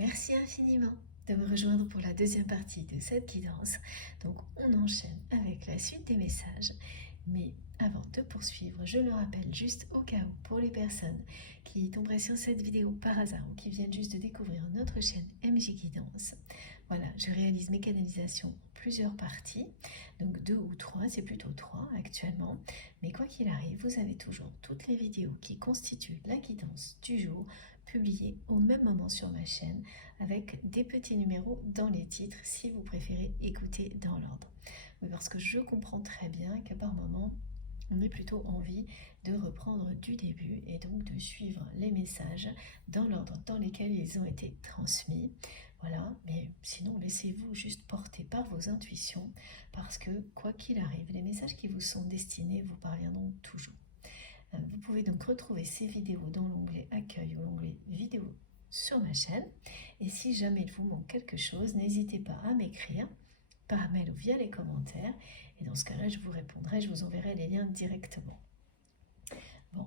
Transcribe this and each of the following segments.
Merci infiniment de me rejoindre pour la deuxième partie de cette guidance. Donc on enchaîne avec la suite des messages. Mais avant de poursuivre, je le rappelle juste au cas où pour les personnes qui tomberaient sur cette vidéo par hasard ou qui viennent juste de découvrir notre chaîne MJ Guidance. Voilà, je réalise mes canalisations en plusieurs parties, donc 2 ou 3, c'est plutôt 3 actuellement. Mais quoi qu'il arrive, vous avez toujours toutes les vidéos qui constituent la guidance du jour publiées au même moment sur ma chaîne avec des petits numéros dans les titres si vous préférez écouter dans l'ordre. Oui, parce que je comprends très bien que par moment on ait plutôt envie de reprendre du début et donc de suivre les messages dans l'ordre dans lesquels ils ont été transmis. Voilà, mais sinon laissez-vous juste porter par vos intuitions parce que quoi qu'il arrive, les messages qui vous sont destinés vous parviendront toujours. Vous pouvez donc retrouver ces vidéos dans l'onglet Accueil ou l'onglet Vidéos sur ma chaîne. Et si jamais il vous manque quelque chose, n'hésitez pas à m'écrire par mail ou via les commentaires. Et dans ce cas-là, je vous répondrai, je vous enverrai les liens directement. Bon,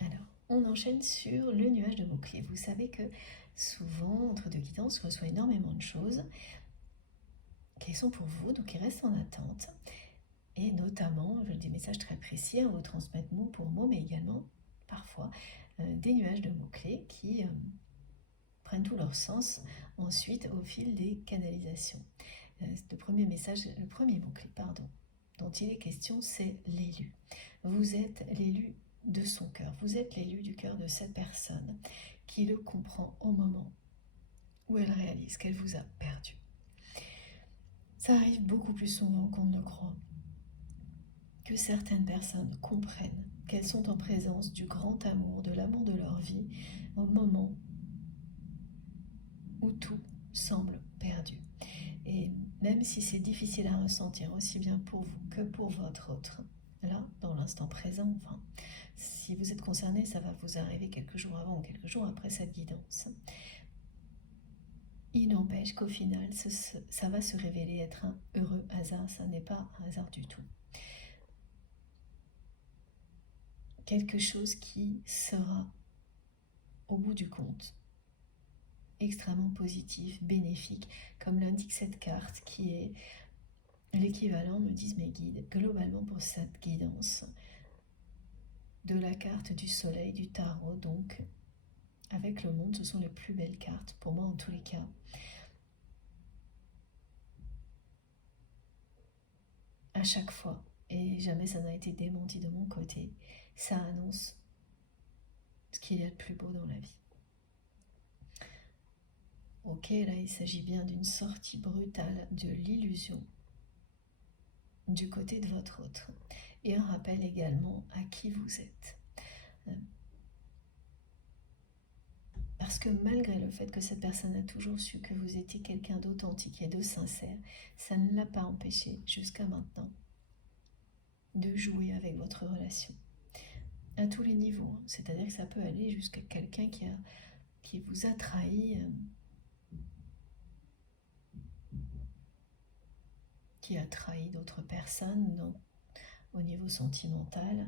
alors, on enchaîne sur le nuage de mots-clés. Vous savez que souvent, entre deux guidances, je reçois énormément de choses qui sont pour vous, donc qui restent en attente. Et notamment, je des messages très précis à vous transmettre mot pour mot, mais également parfois des nuages de mots-clés qui prennent tout leur sens ensuite au fil des canalisations. Le premier message, le premier mot-clé, pardon, dont il est question, c'est l'élu. Vous êtes l'élu de son cœur, vous êtes l'élu du cœur de cette personne qui le comprend au moment où elle réalise qu'elle vous a perdu. Ça arrive beaucoup plus souvent qu'on ne croit. Que certaines personnes comprennent qu'elles sont en présence du grand amour, de l'amour de leur vie, au moment où tout semble perdu. Et même si c'est difficile à ressentir aussi bien pour vous que pour votre autre, là, dans l'instant présent, enfin, si vous êtes concerné, ça va vous arriver quelques jours avant ou quelques jours après cette guidance. Il n'empêche qu'au final, ça va se révéler être un heureux hasard, ça n'est pas un hasard du tout. Quelque chose qui sera, au bout du compte, extrêmement positif, bénéfique, comme l'indique cette carte qui est l'équivalent, me disent mes guides, globalement pour cette guidance, de la carte du soleil, du tarot, donc avec le monde, ce sont les plus belles cartes, pour moi en tous les cas. À chaque fois, et jamais ça n'a été démenti de mon côté, ça annonce ce qu'il y a de plus beau dans la vie. Ok, là il s'agit bien d'une sortie brutale de l'illusion du côté de votre autre. Et un rappel également à qui vous êtes. Parce que malgré le fait que cette personne a toujours su que vous étiez quelqu'un d'authentique et de sincère, ça ne l'a pas empêché jusqu'à maintenant de jouer avec votre relation. À tous les niveaux, c'est-à-dire que ça peut aller jusqu'à quelqu'un qui vous a trahi, qui a trahi d'autres personnes au niveau sentimental,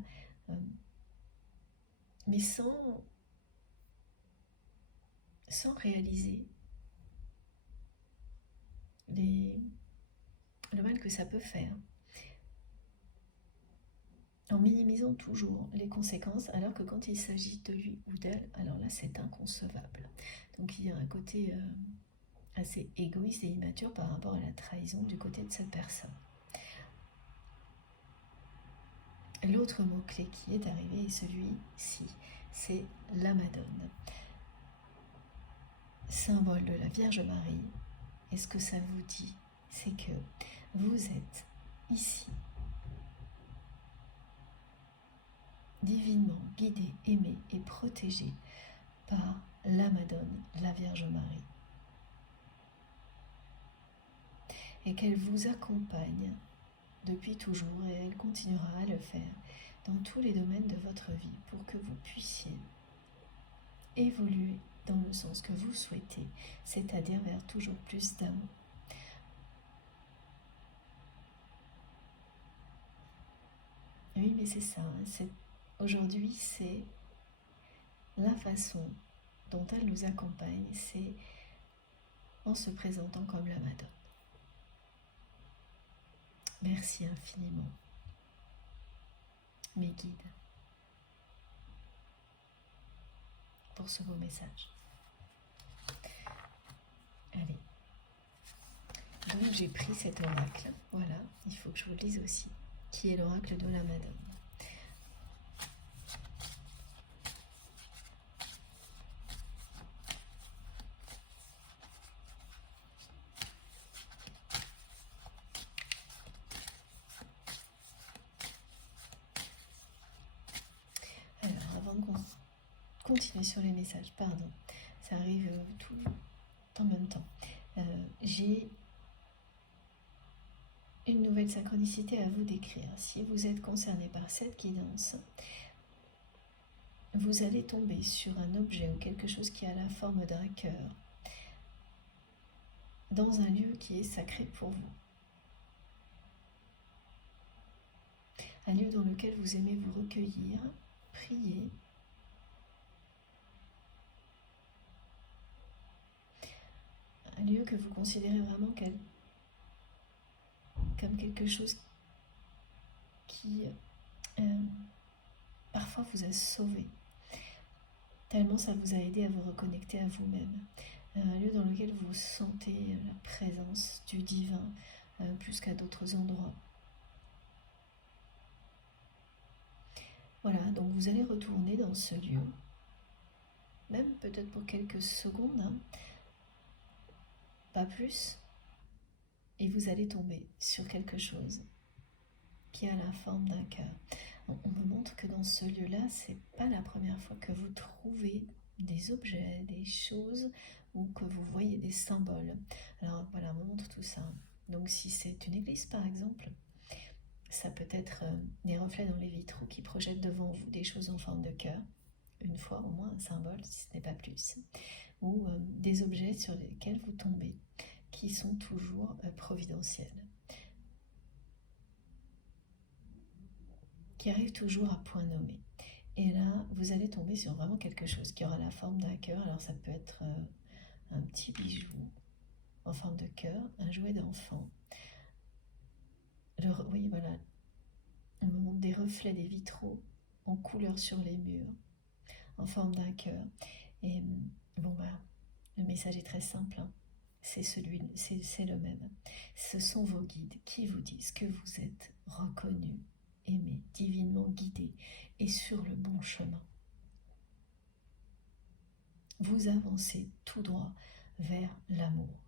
mais sans réaliser le mal que ça peut faire, en minimisant toujours les conséquences, alors que quand il s'agit de lui ou d'elle, alors là c'est inconcevable. Donc il y a un côté assez égoïste et immature par rapport à la trahison du côté de cette personne. L'autre mot-clé qui est arrivé est celui-ci, c'est la Madone. Symbole de la Vierge Marie. Et ce que ça vous dit, c'est que vous êtes ici, divinement guidé, aimé et protégé par la Madone, la Vierge Marie. Et qu'elle vous accompagne depuis toujours et elle continuera à le faire dans tous les domaines de votre vie pour que vous puissiez évoluer dans le sens que vous souhaitez, c'est-à-dire vers toujours plus d'amour. Oui, mais c'est ça, aujourd'hui c'est la façon dont elle nous accompagne, c'est en se présentant comme la Madone. Merci infiniment, mes guides, pour ce beau message. Allez. Donc j'ai pris cet oracle, voilà, il faut que je vous le dise aussi, qui est l'oracle de la Madone. Alors, avant de continuer sur les messages, pardon, ça arrive tout en même temps. J'ai une nouvelle synchronicité à vous décrire. Si vous êtes concerné par cette guidance, vous allez tomber sur un objet ou quelque chose qui a la forme d'un cœur dans un lieu qui est sacré pour vous. Un lieu dans lequel vous aimez vous recueillir, prier, un lieu que vous considérez vraiment comme quelque chose qui parfois vous a sauvé, tellement ça vous a aidé à vous reconnecter à vous-même. Un lieu dans lequel vous sentez la présence du divin plus qu'à d'autres endroits. Voilà, donc vous allez retourner dans ce lieu, même peut-être pour quelques secondes, hein, pas plus, et vous allez tomber sur quelque chose qui a la forme d'un cœur. On me montre que dans ce lieu-là, c'est pas la première fois que vous trouvez des objets, des choses, ou que vous voyez des symboles. Alors voilà, on me montre tout ça. Donc si c'est une église par exemple, ça peut être des reflets dans les vitraux qui projettent devant vous des choses en forme de cœur, une fois au moins un symbole, si ce n'est pas plus, ou des objets sur lesquels vous tombez, qui sont toujours providentiels, qui arrivent toujours à point nommé. Et là, vous allez tomber sur vraiment quelque chose qui aura la forme d'un cœur. Alors ça peut être un petit bijou en forme de cœur, un jouet d'enfant. Oui, voilà, on me montre des reflets des vitraux en couleur sur les murs, en forme d'un cœur. Et bon, bah, le message est très simple, hein. C'est le même. Ce sont vos guides qui vous disent que vous êtes reconnu, aimé, divinement guidé et sur le bon chemin. Vous avancez tout droit vers l'amour.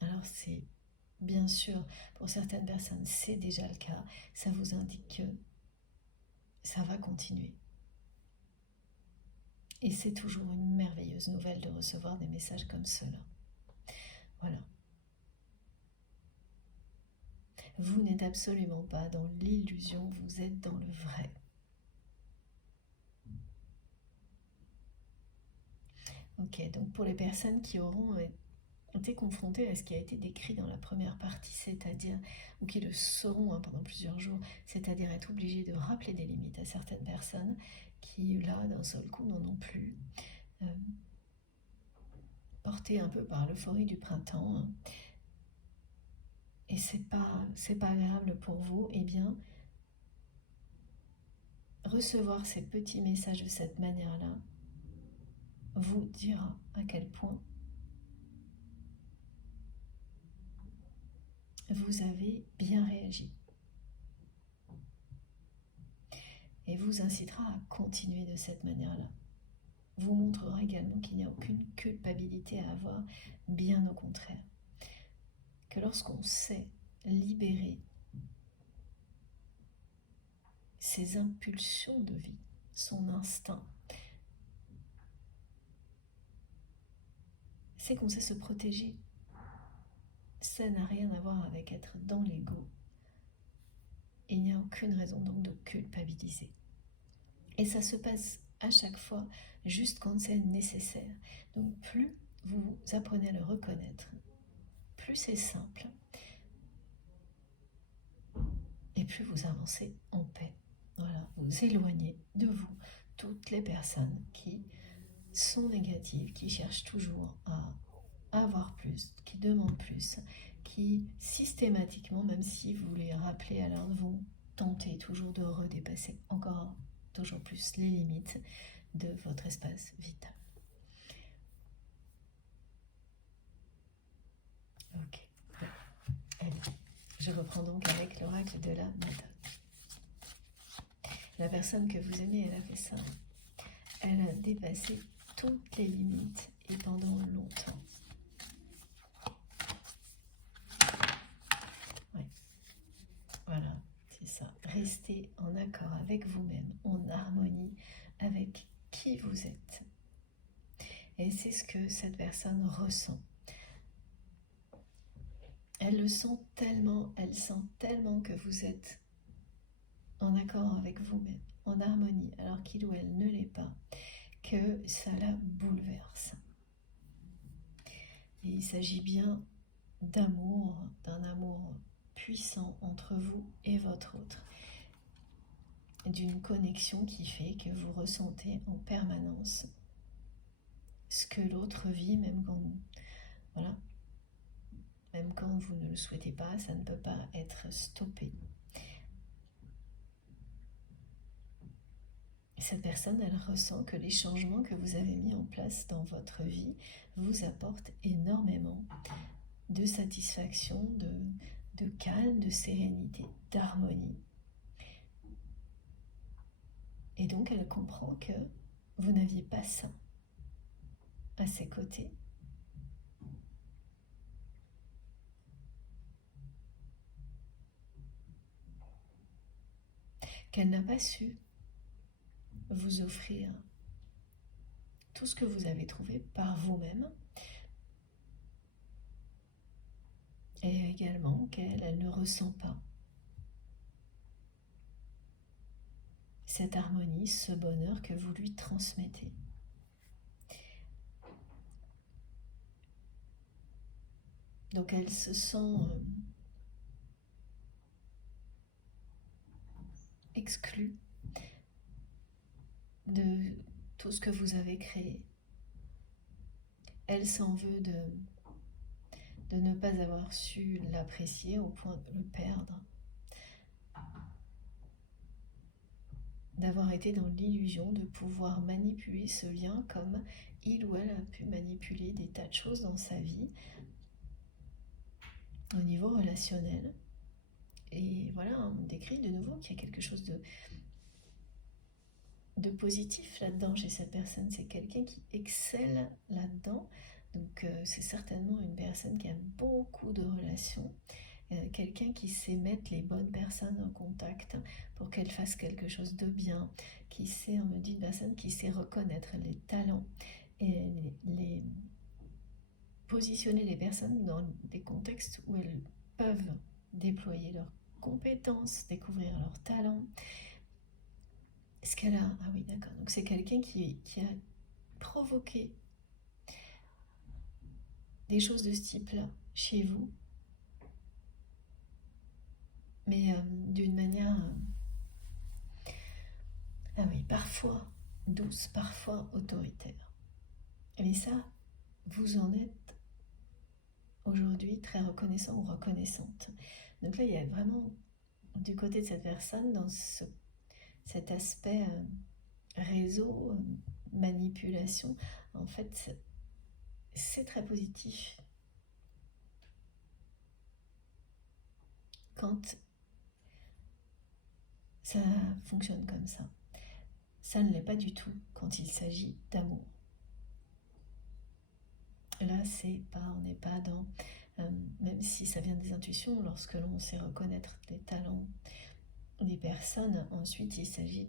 Alors c'est bien sûr, pour certaines personnes, c'est déjà le cas. Ça vous indique que ça va continuer. Et c'est toujours une merveilleuse nouvelle de recevoir des messages comme cela. Voilà. Vous n'êtes absolument pas dans l'illusion, vous êtes dans le vrai. Ok, donc pour les personnes qui auront été confrontées à ce qui a été décrit dans la première partie, c'est-à-dire, ou qui le seront pendant plusieurs jours, c'est-à-dire être obligées de rappeler des limites à certaines personnes qui, là, d'un seul coup, n'en ont plus, portées un peu par l'euphorie du printemps, hein, et c'est pas agréable pour vous, eh bien, recevoir ces petits messages de cette manière-là vous dira à quel point vous avez bien réagi et vous incitera à continuer de cette manière-là. Vous montrera également qu'il n'y a aucune culpabilité à avoir, bien au contraire. Que lorsqu'on sait libérer ses impulsions de vie, son instinct, c'est qu'on sait se protéger. Ça n'a rien à voir avec être dans l'ego. Et il n'y a aucune raison donc de culpabiliser. Et ça se passe à chaque fois juste quand c'est nécessaire. Donc plus vous apprenez à le reconnaître, plus c'est simple, et plus vous avancez en paix. Voilà, vous éloignez de vous toutes les personnes qui sont négatives, qui cherchent toujours à avoir plus, qui demandent plus, qui systématiquement, même si vous les rappelez à l'ordre, vont tenter toujours de redépasser encore toujours plus les limites de votre espace vital. Ok. Allez. Je reprends donc avec l'oracle de la méthode. La personne que vous aimez, elle a fait ça. Elle a dépassé toutes les limites et pendant longtemps. Ouais. Voilà, c'est ça. Restez en accord avec vous-même, en harmonie avec qui vous êtes. Et c'est ce que cette personne ressent. Elle le sent tellement que vous êtes en accord avec vous-même, en harmonie, alors qu'il ou elle ne l'est pas, que ça la bouleverse. Et il s'agit bien d'amour, d'un amour puissant entre vous et votre autre, d'une connexion qui fait que vous ressentez en permanence ce que l'autre vit, même quand, voilà, même quand vous ne le souhaitez pas, ça ne peut pas être stoppé. Cette personne, elle ressent que les changements que vous avez mis en place dans votre vie vous apportent énormément de satisfaction, de calme, de sérénité, d'harmonie. Et donc, elle comprend que vous n'aviez pas ça à ses côtés. Qu'elle n'a pas su vous offrir tout ce que vous avez trouvé par vous-même. Et également qu'elle ne ressent pas cette harmonie, ce bonheur que vous lui transmettez. Donc elle se sent exclue de tout ce que vous avez créé. Elle s'en veut de ne pas avoir su l'apprécier au point de le perdre, d'avoir été dans l'illusion de pouvoir manipuler ce lien comme il ou elle a pu manipuler des tas de choses dans sa vie au niveau relationnel. Et voilà, on décrit de nouveau qu'il y a quelque chose de positif là-dedans chez cette personne. C'est quelqu'un qui excelle là-dedans. Donc c'est certainement une personne qui a beaucoup de relations, quelqu'un qui sait mettre les bonnes personnes en contact pour qu'elles fassent quelque chose de bien, qui sait, on me dit une personne qui sait reconnaître les talents et les positionner les personnes dans des contextes où elles peuvent déployer leurs compétences, découvrir leurs talents. Est-ce qu'elle a... Ah oui, d'accord. Donc c'est quelqu'un qui a provoqué des choses de ce type-là chez vous, mais d'une manière... ah oui, parfois douce, parfois autoritaire. Mais ça, vous en êtes aujourd'hui très reconnaissant ou reconnaissante. Donc là, il y a vraiment, du côté de cette personne, dans cet aspect réseau, manipulation, en fait, c'est très positif. Quand ça fonctionne comme ça. Ça ne l'est pas du tout quand il s'agit d'amour. Là, on n'est pas dans... même si ça vient des intuitions, lorsque l'on sait reconnaître les talents des personnes, ensuite il s'agit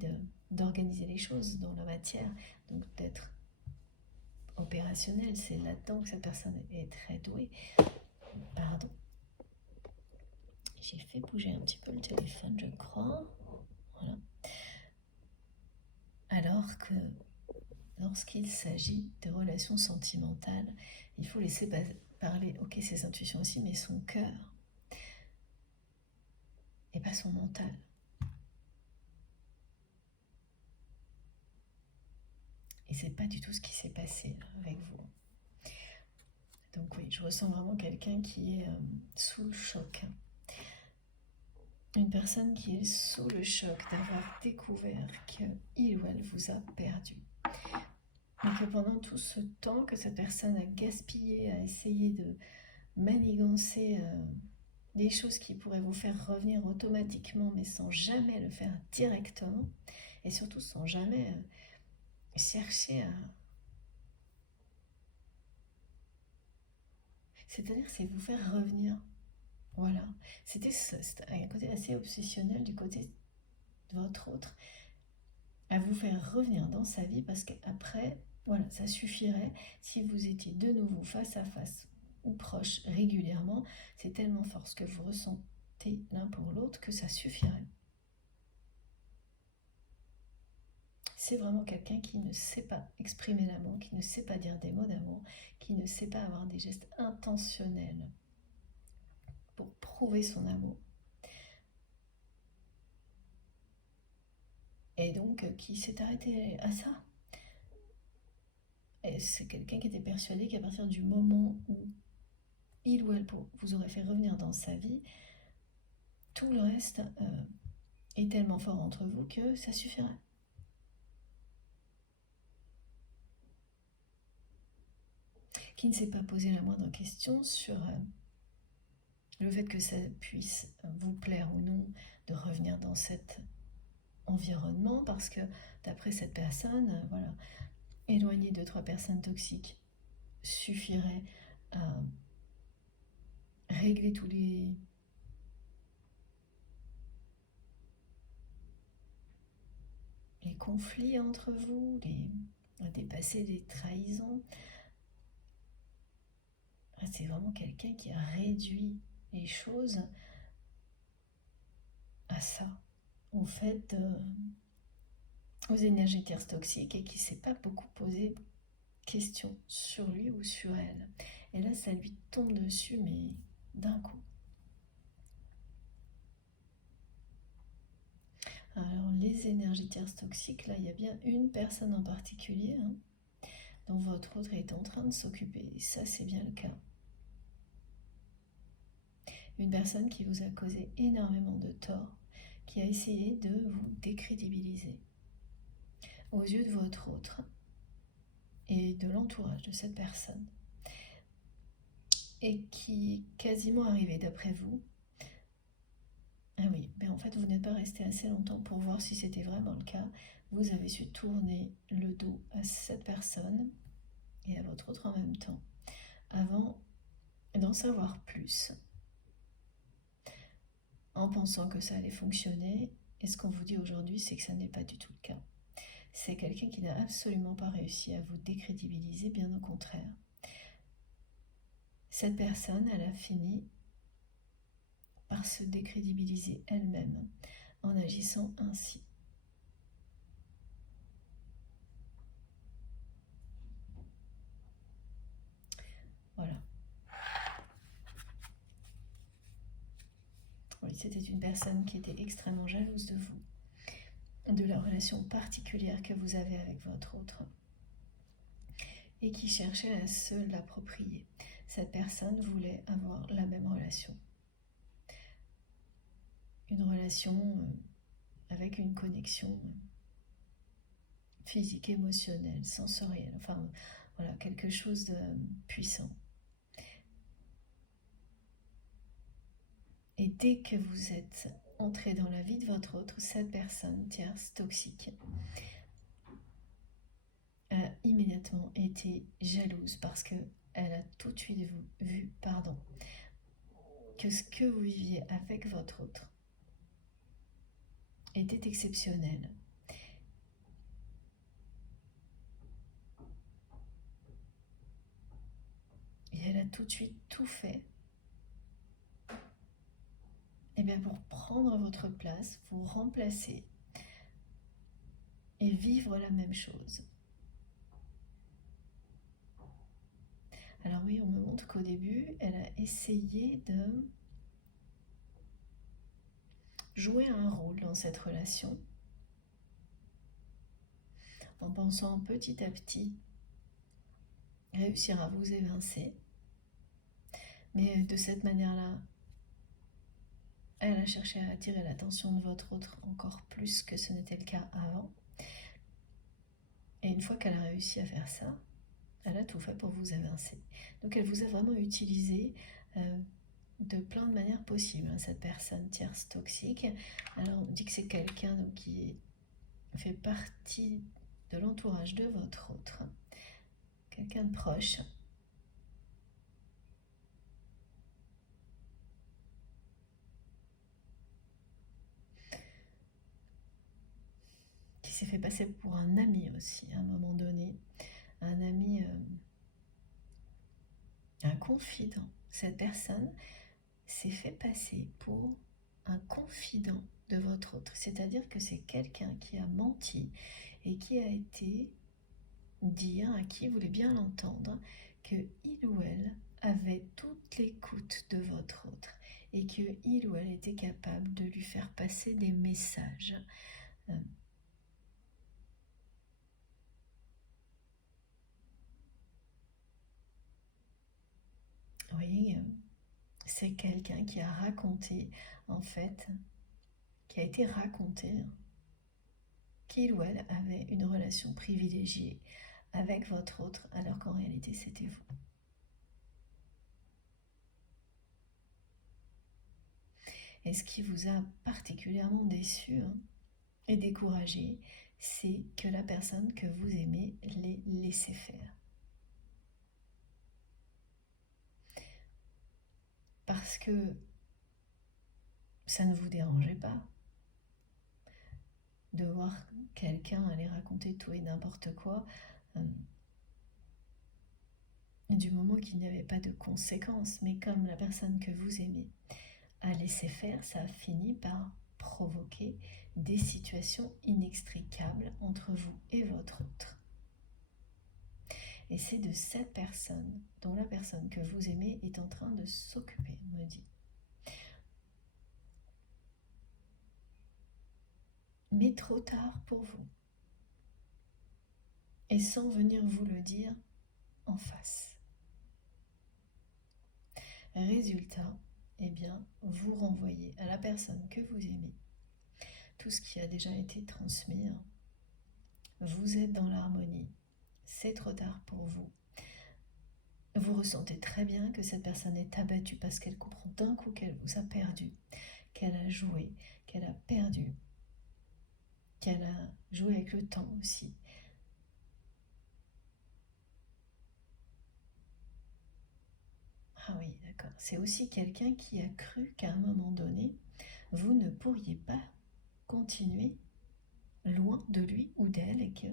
d'organiser les choses dans la matière, donc d'être opérationnel. C'est là-dedans que cette personne est très douée. Pardon. J'ai fait bouger un petit peu le téléphone, je crois. Voilà. Alors que lorsqu'il s'agit de relations sentimentales, il faut laisser parler, ok, ses intuitions aussi, mais son cœur et pas son mental. Et c'est pas du tout ce qui s'est passé avec vous. Donc oui, je ressens vraiment quelqu'un qui est sous le choc. Une personne qui est sous le choc d'avoir découvert qu'il ou elle vous a perdu. Et que pendant tout ce temps que cette personne a gaspillé à essayer de manigancer des choses qui pourraient vous faire revenir automatiquement, mais sans jamais le faire directement, et surtout sans jamais chercher à... C'est-à-dire, c'est vous faire revenir. Voilà. C'était un côté assez obsessionnel du côté de votre autre, à vous faire revenir dans sa vie, parce qu'après, voilà, ça suffirait si vous étiez de nouveau face à face ou proche régulièrement. C'est tellement fort ce que vous ressentez l'un pour l'autre que ça suffirait. C'est vraiment quelqu'un qui ne sait pas exprimer l'amour, qui ne sait pas dire des mots d'amour, qui ne sait pas avoir des gestes intentionnels pour prouver son amour. Et donc, qui s'est arrêté à ça. Et c'est quelqu'un qui était persuadé qu'à partir du moment où il ou elle vous aurait fait revenir dans sa vie, tout le reste est tellement fort entre vous que ça suffirait. Qui ne s'est pas posé la moindre question sur le fait que ça puisse vous plaire ou non de revenir dans cet environnement, parce que d'après cette personne, voilà, éloigner 2-3 personnes toxiques suffirait à régler tous les conflits entre vous, à dépasser des trahisons. C'est vraiment quelqu'un qui a réduit les choses à ça, au fait, aux énergies tierces toxiques, et qui ne s'est pas beaucoup posé question sur lui ou sur elle. Et là, ça lui tombe dessus, mais d'un coup. Alors, les énergies tierces toxiques, là, il y a bien une personne en particulier dont votre autre est en train de s'occuper. Et ça, c'est bien le cas. Une personne qui vous a causé énormément de tort, qui a essayé de vous décrédibiliser aux yeux de votre autre et de l'entourage de cette personne, et qui est quasiment arrivé d'après vous. Ah oui, mais en fait vous n'êtes pas resté assez longtemps pour voir si c'était vraiment le cas. Vous avez su tourner le dos à cette personne et à votre autre en même temps, avant d'en savoir plus, en pensant que ça allait fonctionner. Et ce qu'on vous dit aujourd'hui, c'est que ça n'est pas du tout le cas. C'est quelqu'un qui n'a absolument pas réussi à vous décrédibiliser, bien au contraire. Cette personne, elle a fini par se décrédibiliser elle-même en agissant ainsi. Voilà. Oui, c'était une personne qui était extrêmement jalouse de vous, de la relation particulière que vous avez avec votre autre, et qui cherchait à se l'approprier. Cette personne voulait avoir la même relation. Une relation avec une connexion physique, émotionnelle, sensorielle, enfin voilà, quelque chose de puissant. Et dès que vous êtes entré dans la vie de votre autre, cette personne tierce toxique a immédiatement été jalouse, parce que elle a tout de suite vu que ce que vous viviez avec votre autre était exceptionnel. Et elle a tout de suite tout fait pour prendre votre place, vous remplacer et vivre la même chose. Alors oui, on me montre qu'au début, elle a essayé de jouer un rôle dans cette relation, en pensant petit à petit réussir à vous évincer. Mais de cette manière-là, elle a cherché à attirer l'attention de votre autre encore plus que ce n'était le cas avant. Et une fois qu'elle a réussi à faire ça, elle a tout fait pour vous évincer. Donc elle vous a vraiment utilisé de plein de manières possibles, hein, cette personne tierce toxique. Alors on dit que c'est quelqu'un qui fait partie de l'entourage de votre autre, quelqu'un de proche. Qui s'est fait passer pour un ami aussi à un moment donné, un ami, un confident. Cette personne s'est fait passer pour un confident de votre autre, c'est-à-dire que c'est quelqu'un qui a menti et qui a été dire à qui voulait bien l'entendre que il ou elle avait toute l'écoute de votre autre et que il ou elle était capable de lui faire passer des messages. Oui, c'est quelqu'un qui a raconté, en fait, qui a été raconté qu'il ou elle avait une relation privilégiée avec votre autre, alors qu'en réalité c'était vous. Et ce qui vous a particulièrement déçu et découragé, c'est que la personne que vous aimez l'ait laissé faire. Parce que ça ne vous dérangeait pas de voir quelqu'un aller raconter tout et n'importe quoi, du moment qu'il n'y avait pas de conséquences. Mais comme la personne que vous aimez a laissé faire, ça a fini par provoquer des situations inextricables entre vous et votre autre. Et c'est de cette personne dont la personne que vous aimez est en train de s'occuper, me dit. Mais trop tard pour vous. Et sans venir vous le dire en face. Résultat, eh bien, vous renvoyez à la personne que vous aimez tout ce qui a déjà été transmis. Vous êtes dans l'harmonie. C'est trop tard pour vous. Vous ressentez très bien que cette personne est abattue parce qu'elle comprend d'un coup qu'elle vous a perdu, qu'elle a joué, qu'elle a perdu, qu'elle a joué avec le temps aussi. Ah oui, d'accord. C'est aussi quelqu'un qui a cru qu'à un moment donné, vous ne pourriez pas continuer loin de lui ou d'elle et que,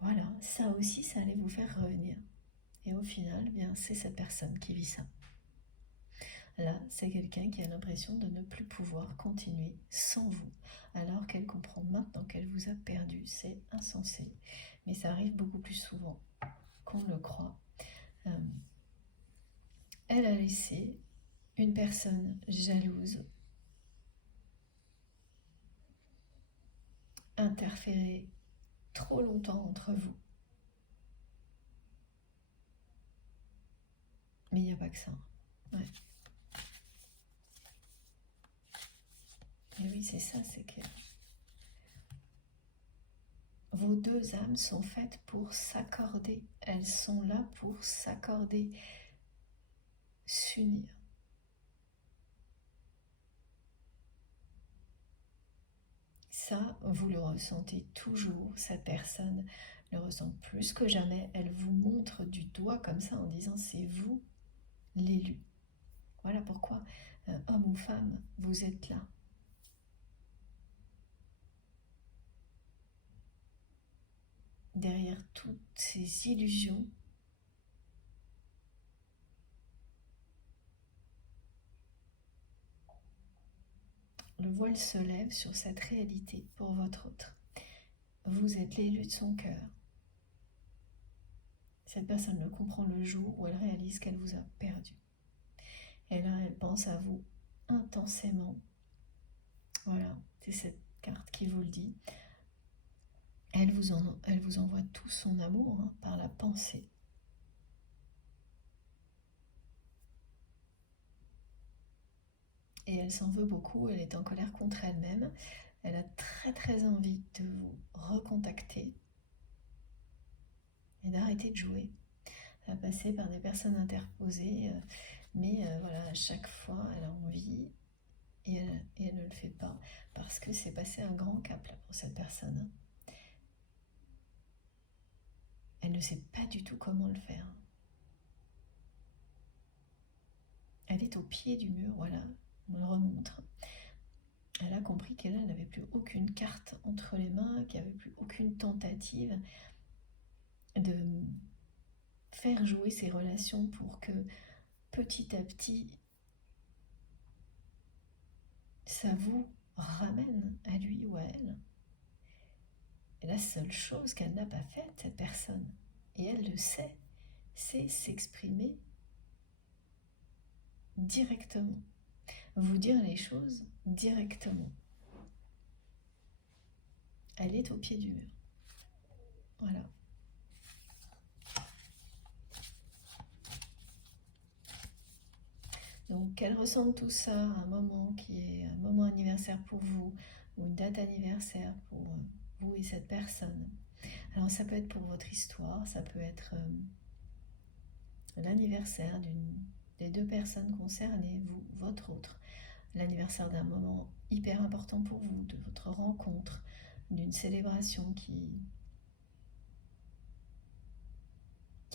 voilà, ça aussi, ça allait vous faire revenir. Et au final, bien, c'est cette personne qui vit ça. Là, c'est quelqu'un qui a l'impression de ne plus pouvoir continuer sans vous, alors qu'elle comprend maintenant qu'elle vous a perdu. C'est insensé, mais ça arrive beaucoup plus souvent qu'on le croit. Elle a laissé une personne jalouse interférer trop longtemps entre vous. Mais il n'y a pas que ça. Ouais. Et oui, c'est ça, c'est que vos deux âmes sont faites pour s'accorder. Elles sont là pour s'accorder, s'unir. Ça, vous le ressentez toujours, cette personne le ressent plus que jamais. Elle vous montre du doigt comme ça en disant c'est vous l'élu. Voilà pourquoi, homme ou femme, vous êtes là. Derrière toutes ces illusions, le voile se lève sur cette réalité pour votre autre. Vous êtes l'élu de son cœur. Cette personne le comprend le jour où elle réalise qu'elle vous a perdu. Et là, elle pense à vous intensément. Voilà, c'est cette carte qui vous le dit. Elle vous envoie tout son amour par la pensée. et elle s'en veut beaucoup, elle est en colère contre elle-même. Elle a très très envie de vous recontacter et d'arrêter de jouer. Ça va passer par des personnes interposées, mais voilà, à chaque fois, elle a envie et elle ne le fait pas parce que c'est passé un grand cap là, pour cette personne. Elle ne sait pas du tout comment le faire. Elle est au pied du mur, voilà, on le remontre. Elle a compris qu'elle n'avait plus aucune carte entre les mains, qu'il n'y avait plus aucune tentative de faire jouer ses relations pour que petit à petit ça vous ramène à lui ou à elle. Et la seule chose qu'elle n'a pas faite, cette personne, et elle le sait, c'est s'exprimer directement, vous dire les choses directement. Elle est au pied du mur. Voilà. Donc qu'elle ressente tout ça à un moment qui est un moment anniversaire pour vous, ou une date anniversaire pour vous et cette personne. Alors ça peut être pour votre histoire, ça peut être l'anniversaire des deux personnes concernées, vous, votre autre, l'anniversaire d'un moment hyper important pour vous, de votre rencontre, d'une célébration qui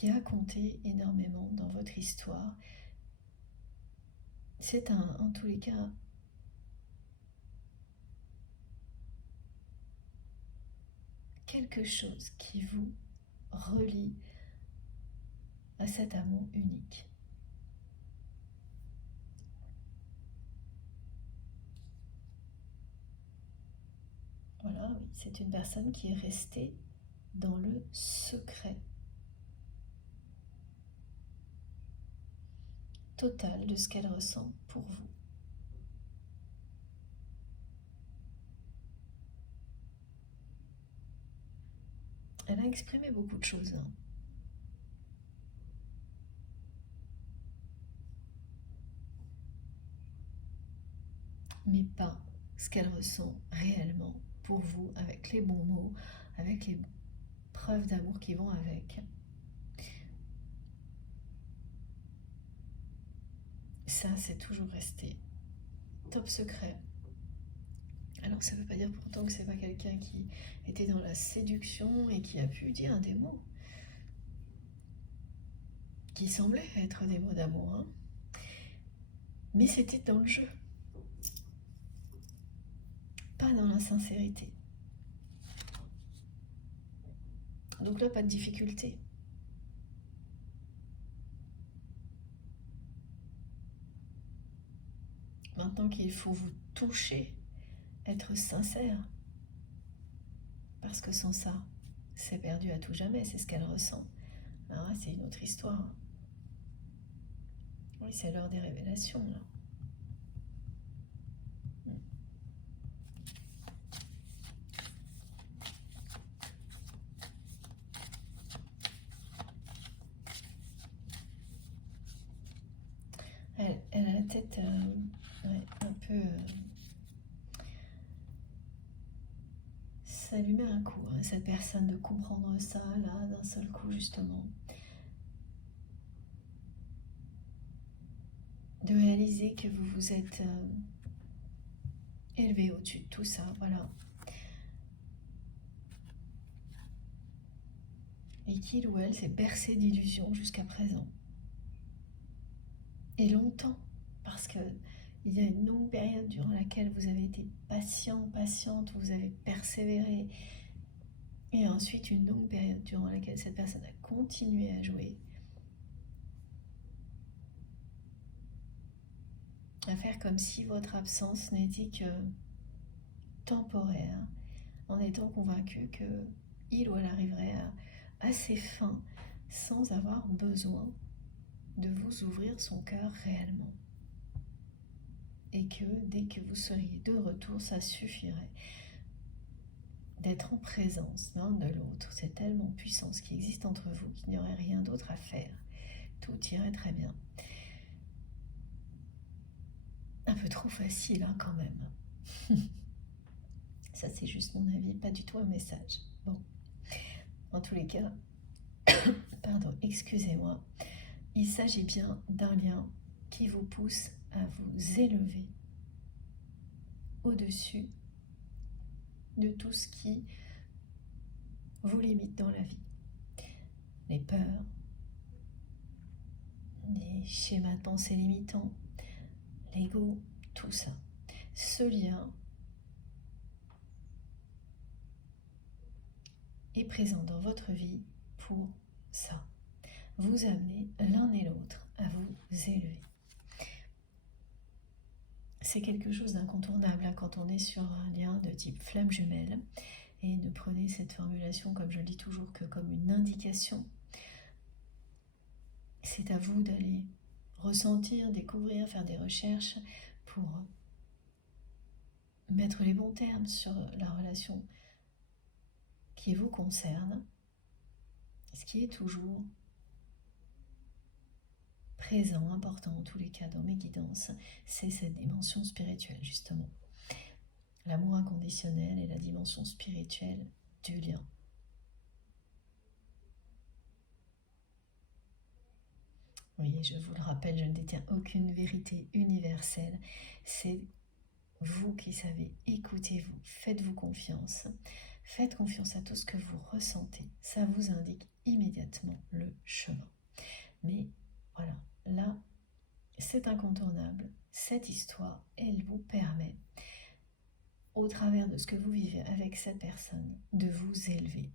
a compté énormément dans votre histoire. C'est en tous les cas quelque chose qui vous relie à cet amour unique. Voilà, oui, c'est une personne qui est restée dans le secret total de ce qu'elle ressent pour vous. Elle a exprimé beaucoup de choses, hein. Mais pas ce qu'elle ressent réellement pour vous, avec les bons mots, avec les preuves d'amour qui vont avec. Ça, c'est toujours resté top secret. Alors ça ne veut pas dire pourtant que c'est pas quelqu'un qui était dans la séduction et qui a pu dire des mots qui semblaient être des mots d'amour, hein. Mais c'était dans le jeu, pas dans la sincérité. Donc là, pas de difficulté. Maintenant qu'il faut vous toucher, être sincère, parce que sans ça, c'est perdu à tout jamais, c'est ce qu'elle ressent. Alors là, c'est une autre histoire. Oui, c'est l'heure des révélations, là. Elle a la tête un peu... ça lui met un coup, hein, cette personne, de comprendre ça, là, d'un seul coup, justement. De réaliser que vous vous êtes élevé au-dessus de tout ça, voilà. Et qu'il ou elle s'est bercé d'illusions jusqu'à présent. Et longtemps, parce que il y a une longue période durant laquelle vous avez été patient, patiente, vous avez persévéré, et ensuite une longue période durant laquelle cette personne a continué à jouer, à faire comme si votre absence n'était que temporaire, en étant convaincu que il ou elle arriverait à ses fins sans avoir besoin de vous ouvrir son cœur réellement. Et que dès que vous seriez de retour, ça suffirait d'être en présence l'un de l'autre. C'est tellement puissant ce qui existe entre vous qu'il n'y aurait rien d'autre à faire. Tout irait très bien. Un peu trop facile hein, quand même. Ça c'est juste mon avis, pas du tout un message. Bon, en tous les cas, pardon, excusez-moi, il s'agit bien d'un lien qui vous pousse à vous élever au-dessus de tout ce qui vous limite dans la vie. Les peurs, les schémas de pensée limitants, l'ego, tout ça. Ce lien est présent dans votre vie pour ça. Vous amener l'un et l'autre à vous élever. C'est quelque chose d'incontournable hein, quand on est sur un lien de type flamme jumelle. Et ne prenez cette formulation, comme je le dis toujours, que comme une indication. C'est à vous d'aller ressentir, découvrir, faire des recherches pour mettre les bons termes sur la relation qui vous concerne. Ce qui est toujours présent, important en tous les cas dans mes guidances, c'est cette dimension spirituelle justement. L'amour inconditionnel et la dimension spirituelle du lien. Oui, je vous le rappelle, je ne détiens aucune vérité universelle. C'est vous qui savez, écoutez-vous, faites-vous confiance. Faites confiance à tout ce que vous ressentez. Ça vous indique immédiatement le chemin. Mais voilà, là, c'est incontournable. Cette histoire, elle vous permet, au travers de ce que vous vivez avec cette personne, de vous élever.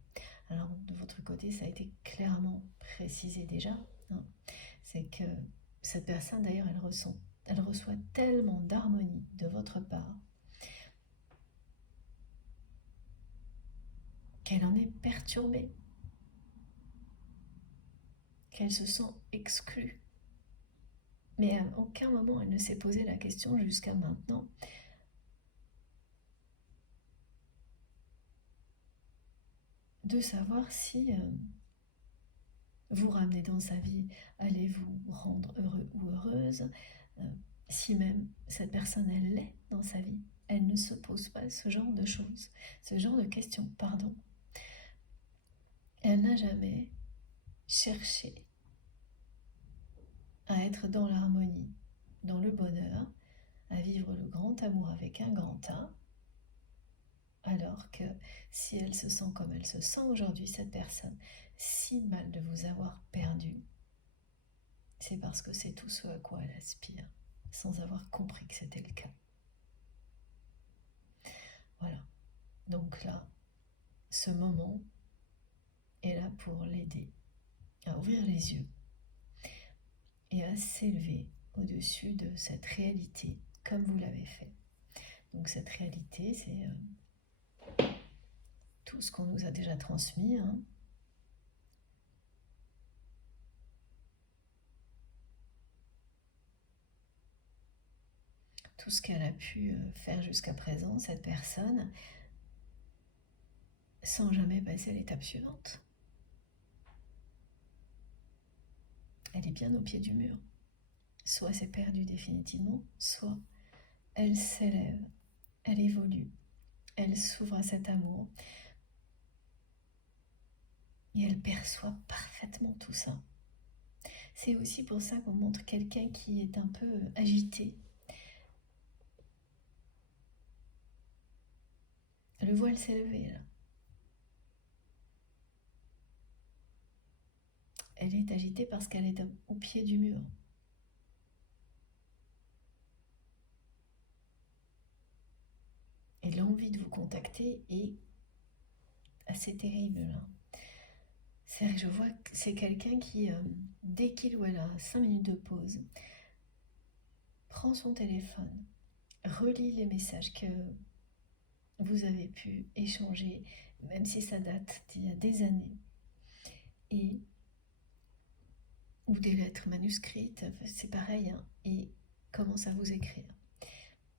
Alors, de votre côté, ça a été clairement précisé déjà. Hein. C'est que cette personne, d'ailleurs, elle reçoit tellement d'harmonie de votre part qu'elle en est perturbée, qu'elle se sent exclue. Mais à aucun moment elle ne s'est posé la question jusqu'à maintenant de savoir si vous ramener dans sa vie allez vous rendre heureux ou heureuse, si même cette personne elle l'est dans sa vie. Elle ne se pose pas ce genre de choses, ce genre de questions, pardon. Elle n'a jamais cherché à être dans l'harmonie, dans le bonheur, à vivre le grand amour avec un grand A, alors que si elle se sent comme elle se sent aujourd'hui, cette personne, si mal de vous avoir perdu, c'est parce que c'est tout ce à quoi elle aspire, sans avoir compris que c'était le cas. Voilà. Donc là, ce moment est là pour l'aider à ouvrir les yeux et à s'élever au-dessus de cette réalité comme vous l'avez fait. Donc cette réalité, c'est tout ce qu'on nous a déjà transmis, hein. Tout ce qu'elle a pu faire jusqu'à présent, cette personne, sans jamais passer à l'étape suivante. Elle est bien au pied du mur. Soit c'est perdu définitivement, soit elle s'élève, elle évolue, elle s'ouvre à cet amour et elle perçoit parfaitement tout ça. C'est aussi pour ça qu'on montre quelqu'un qui est un peu agité. Le voile s'est levé là. Elle est agitée parce qu'elle est au pied du mur. Et l'envie de vous contacter est assez terrible là. Je vois que c'est quelqu'un qui, dès qu'il ou elle a 5 minutes de pause, prend son téléphone, relit les messages que vous avez pu échanger, même si ça date d'il y a des années, ou des lettres manuscrites, c'est pareil, hein, et commence à vous écrire.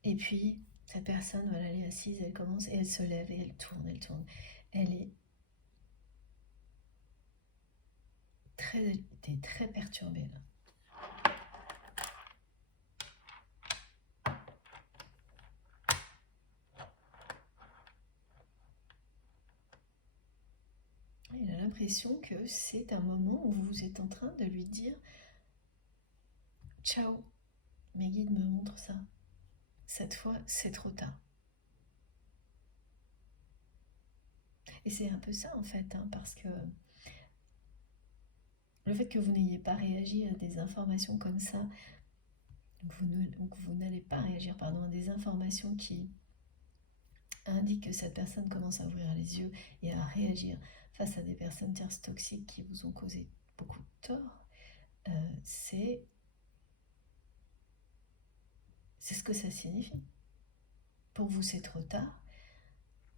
Et puis, cette personne, voilà, elle est assise, elle commence, et elle se lève, et elle tourne. Elle est très agitée, très perturbée, là. l'impression que c'est un moment où vous êtes en train de lui dire « Ciao, mes guides me montrent ça. Cette fois, c'est trop tard. » Et c'est un peu ça en fait, hein, parce que le fait que vous n'ayez pas réagi à des informations comme ça, vous n'allez pas réagir à des informations qui indiquent que cette personne commence à ouvrir les yeux et à réagir face à des personnes tierces toxiques qui vous ont causé beaucoup de tort, c'est ce que ça signifie. Pour vous, c'est trop tard.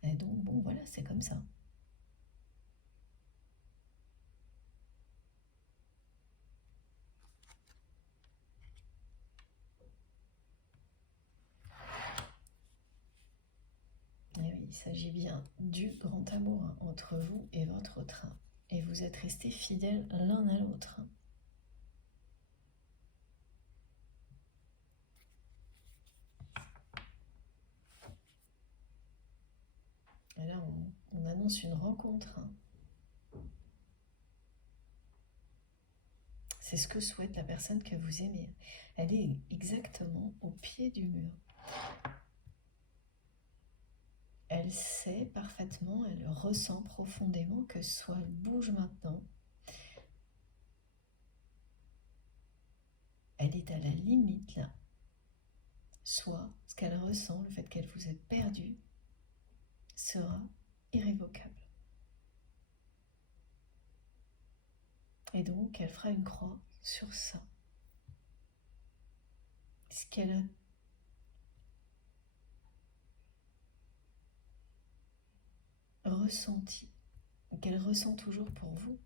Et donc, bon, voilà, c'est comme ça. Et oui, il s'agit bien du grand amour entre vous et votre train. Et vous êtes restés fidèles l'un à l'autre. Et là, on annonce une rencontre. C'est ce que souhaite la personne que vous aimez. Elle est exactement au pied du mur. Elle sait parfaitement, elle ressent profondément que soit elle bouge maintenant, elle est à la limite là, soit ce qu'elle ressent, le fait qu'elle vous ait perdu, sera irrévocable. Et donc, elle fera une croix sur ça. Ce qu'elle a ressenti, qu'elle ressent toujours pour vous,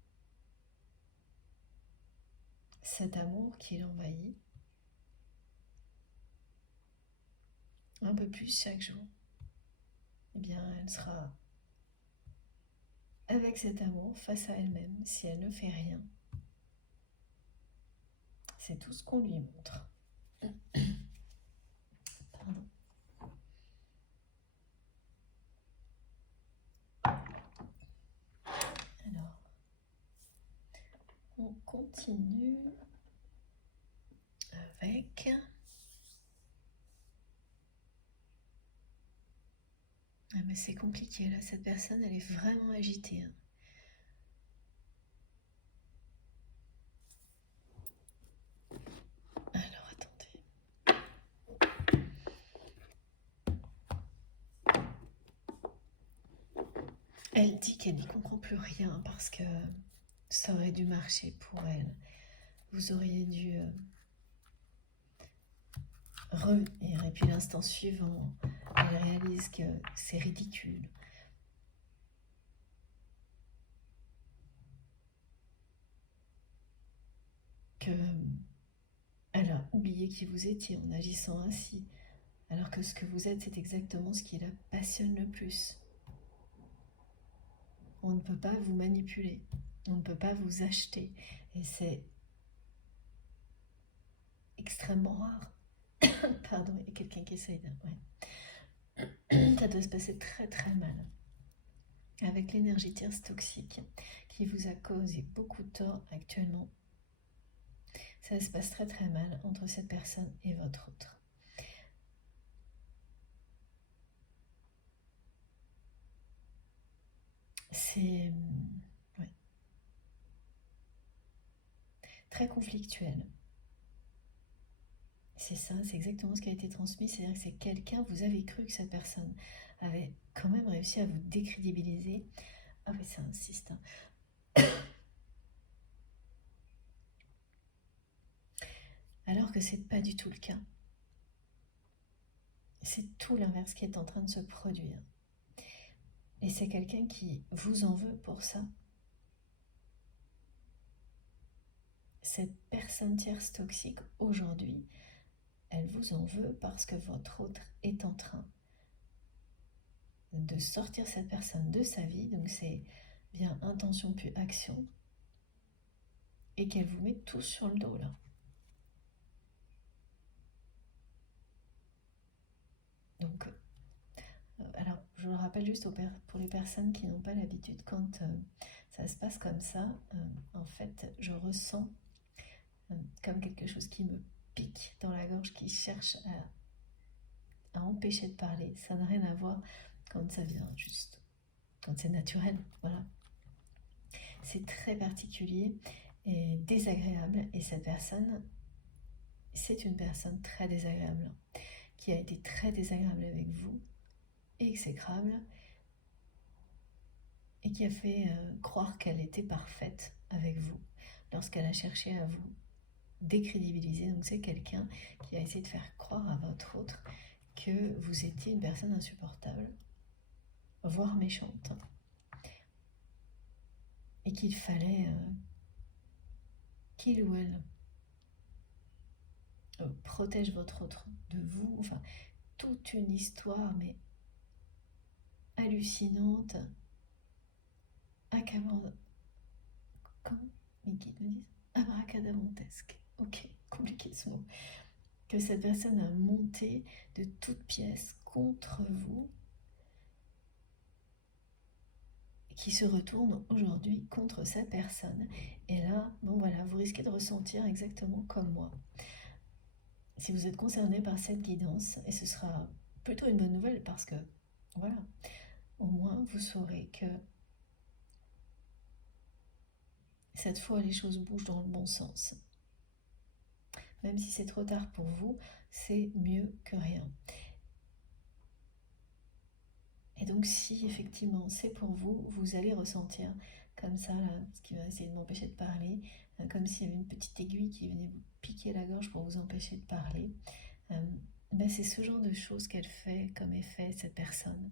cet amour qui l'envahit, un peu plus chaque jour, eh bien, elle sera avec cet amour face à elle-même si elle ne fait rien. C'est tout ce qu'on lui montre. Pardon. Alors, on continue avec... Ah mais c'est compliqué là, cette personne elle est vraiment agitée. Alors attendez. Elle dit qu'elle n'y comprend plus rien parce que ça aurait dû marcher pour elle. Vous auriez dû revenir et puis l'instant suivant, elle réalise que c'est ridicule. Elle a oublié qui vous étiez en agissant ainsi, alors que ce que vous êtes, c'est exactement ce qui la passionne le plus. On ne peut pas vous manipuler, on ne peut pas vous acheter, et c'est extrêmement rare. Pardon, il y a quelqu'un qui essaye de... Ouais. Ça doit se passer très très mal. Avec l'énergie tierce toxique qui vous a causé beaucoup de tort actuellement, ça se passe très très mal entre cette personne et votre autre. C'est ouais, très conflictuel. C'est ça, c'est exactement ce qui a été transmis. C'est-à-dire que c'est quelqu'un, vous avez cru que cette personne avait quand même réussi à vous décrédibiliser. Ah oui, ça insiste. Alors que c'est pas du tout le cas. C'est tout l'inverse qui est en train de se produire. Et c'est quelqu'un qui vous en veut pour ça. Cette personne tierce toxique, aujourd'hui, elle vous en veut parce que votre autre est en train de sortir cette personne de sa vie. Donc c'est bien intention puis action. Et qu'elle vous met tout sur le dos là. Donc, alors je le rappelle juste pour les personnes qui n'ont pas l'habitude, quand ça se passe comme ça. En fait, je ressens comme quelque chose qui me pique dans la gorge, qui cherche à empêcher de parler. Ça n'a rien à voir quand ça vient juste, quand c'est naturel, voilà. C'est très particulier et désagréable, et cette personne, c'est une personne très désagréable, qui a été très désagréable avec vous, exécrable, et qui a fait croire qu'elle était parfaite avec vous, lorsqu'elle a cherché à vous décrédibiliser. Donc c'est quelqu'un qui a essayé de faire croire à votre autre que vous étiez une personne insupportable, voire méchante, et qu'il fallait qu'il ou elle protège votre autre de vous. Enfin, toute une histoire, mais hallucinante, comment mes guides me disent, abracadabrantesque. Ok, compliqué ce mot. Que cette personne a monté de toutes pièces contre vous, qui se retourne aujourd'hui contre cette personne. Et là, bon voilà, vous risquez de ressentir exactement comme moi. Si vous êtes concerné par cette guidance, et ce sera plutôt une bonne nouvelle, parce que voilà, au moins vous saurez que cette fois les choses bougent dans le bon sens. Même si c'est trop tard pour vous, c'est mieux que rien. Et donc si effectivement c'est pour vous, vous allez ressentir comme ça, là, ce qui va essayer de m'empêcher de parler, comme s'il y avait une petite aiguille qui venait vous piquer la gorge pour vous empêcher de parler. C'est ce genre de choses qu'elle fait comme effet, cette personne,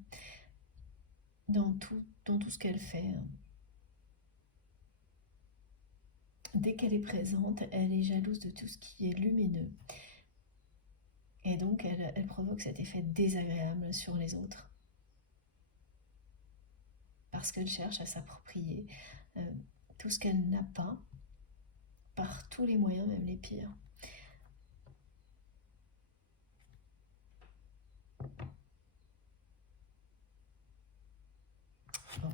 dans tout ce qu'elle fait. Dès qu'elle est présente, elle est jalouse de tout ce qui est lumineux. Et donc elle provoque cet effet désagréable sur les autres, parce qu'elle cherche à s'approprier tout ce qu'elle n'a pas, par tous les moyens, même les pires. Bon.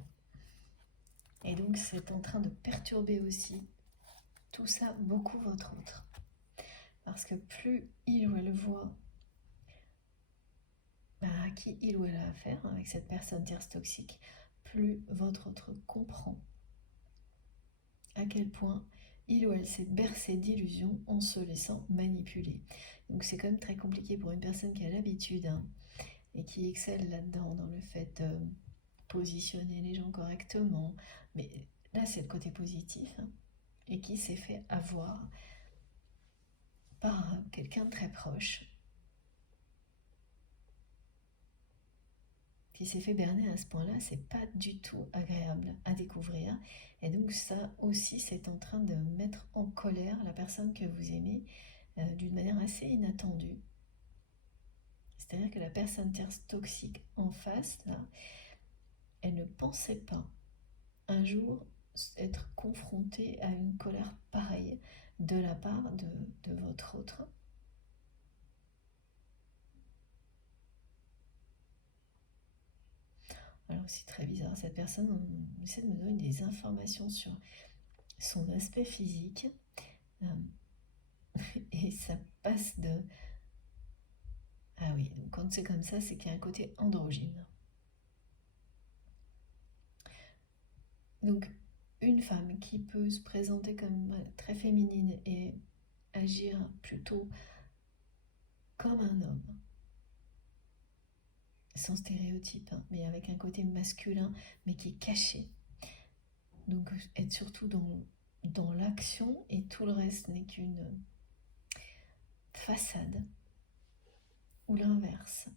Et donc c'est en train de perturber aussi tout ça beaucoup votre autre. Parce que plus il ou elle voit à qui il ou elle a affaire avec cette personne tierce toxique, plus votre autre comprend à quel point il ou elle s'est bercé d'illusions en se laissant manipuler. Donc c'est quand même très compliqué pour une personne qui a l'habitude et qui excelle là-dedans, dans le fait de positionner les gens correctement. Mais là c'est le côté positif, et qui s'est fait avoir par quelqu'un de très proche, qui s'est fait berner à ce point-là. C'est pas du tout agréable à découvrir, et donc ça aussi c'est en train de mettre en colère la personne que vous aimez d'une manière assez inattendue. C'est-à-dire que la personne tierce toxique en face, là, elle ne pensait pas un jour être confrontée à une colère pareille de la part de votre autre. Alors c'est très bizarre, cette personne, on essaie de me donner des informations sur son aspect physique, et ça passe de... Ah oui, donc quand c'est comme ça, c'est qu'il y a un côté androgyne. Donc une femme qui peut se présenter comme très féminine et agir plutôt comme un homme, sans stéréotype, mais avec un côté masculin, mais qui est caché. Donc être surtout dans l'action, et tout le reste n'est qu'une façade, ou l'inverse.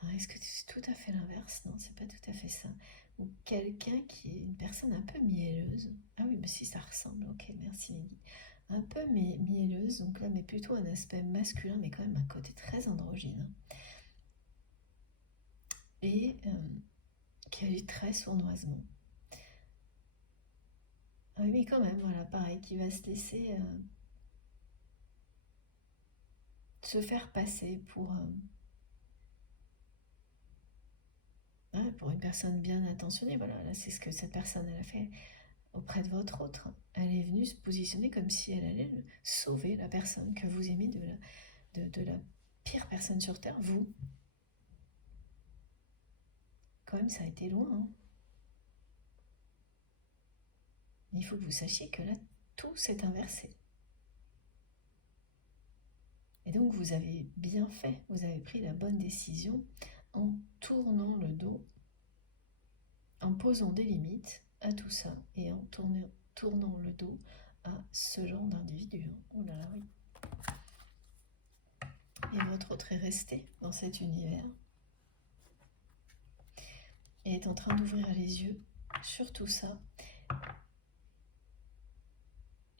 Alors est-ce que c'est tout à fait l'inverse? Non, c'est pas tout à fait ça. Ou quelqu'un qui est une personne un peu mielleuse. Ah oui, mais si, ça ressemble. Ok, merci Lydie. Un peu mielleuse, donc là, mais plutôt un aspect masculin, mais quand même un côté très androgyne. Et qui agit très sournoisement. Ah oui, mais quand même, voilà, pareil, qui va se laisser se faire passer pour hein, pour une personne bien intentionnée, voilà, là c'est ce que cette personne elle a fait auprès de votre autre. Elle est venue se positionner comme si elle allait sauver la personne que vous aimez de la pire personne sur Terre, vous. Quand même, ça a été loin, hein. Il faut que vous sachiez que là, tout s'est inversé. Et donc, vous avez bien fait, vous avez pris la bonne décision en tournant le dos, en posant des limites à tout ça et en tournant le dos à ce genre d'individu. Oh là là, oui. Et votre autre est resté dans cet univers et est en train d'ouvrir les yeux sur tout ça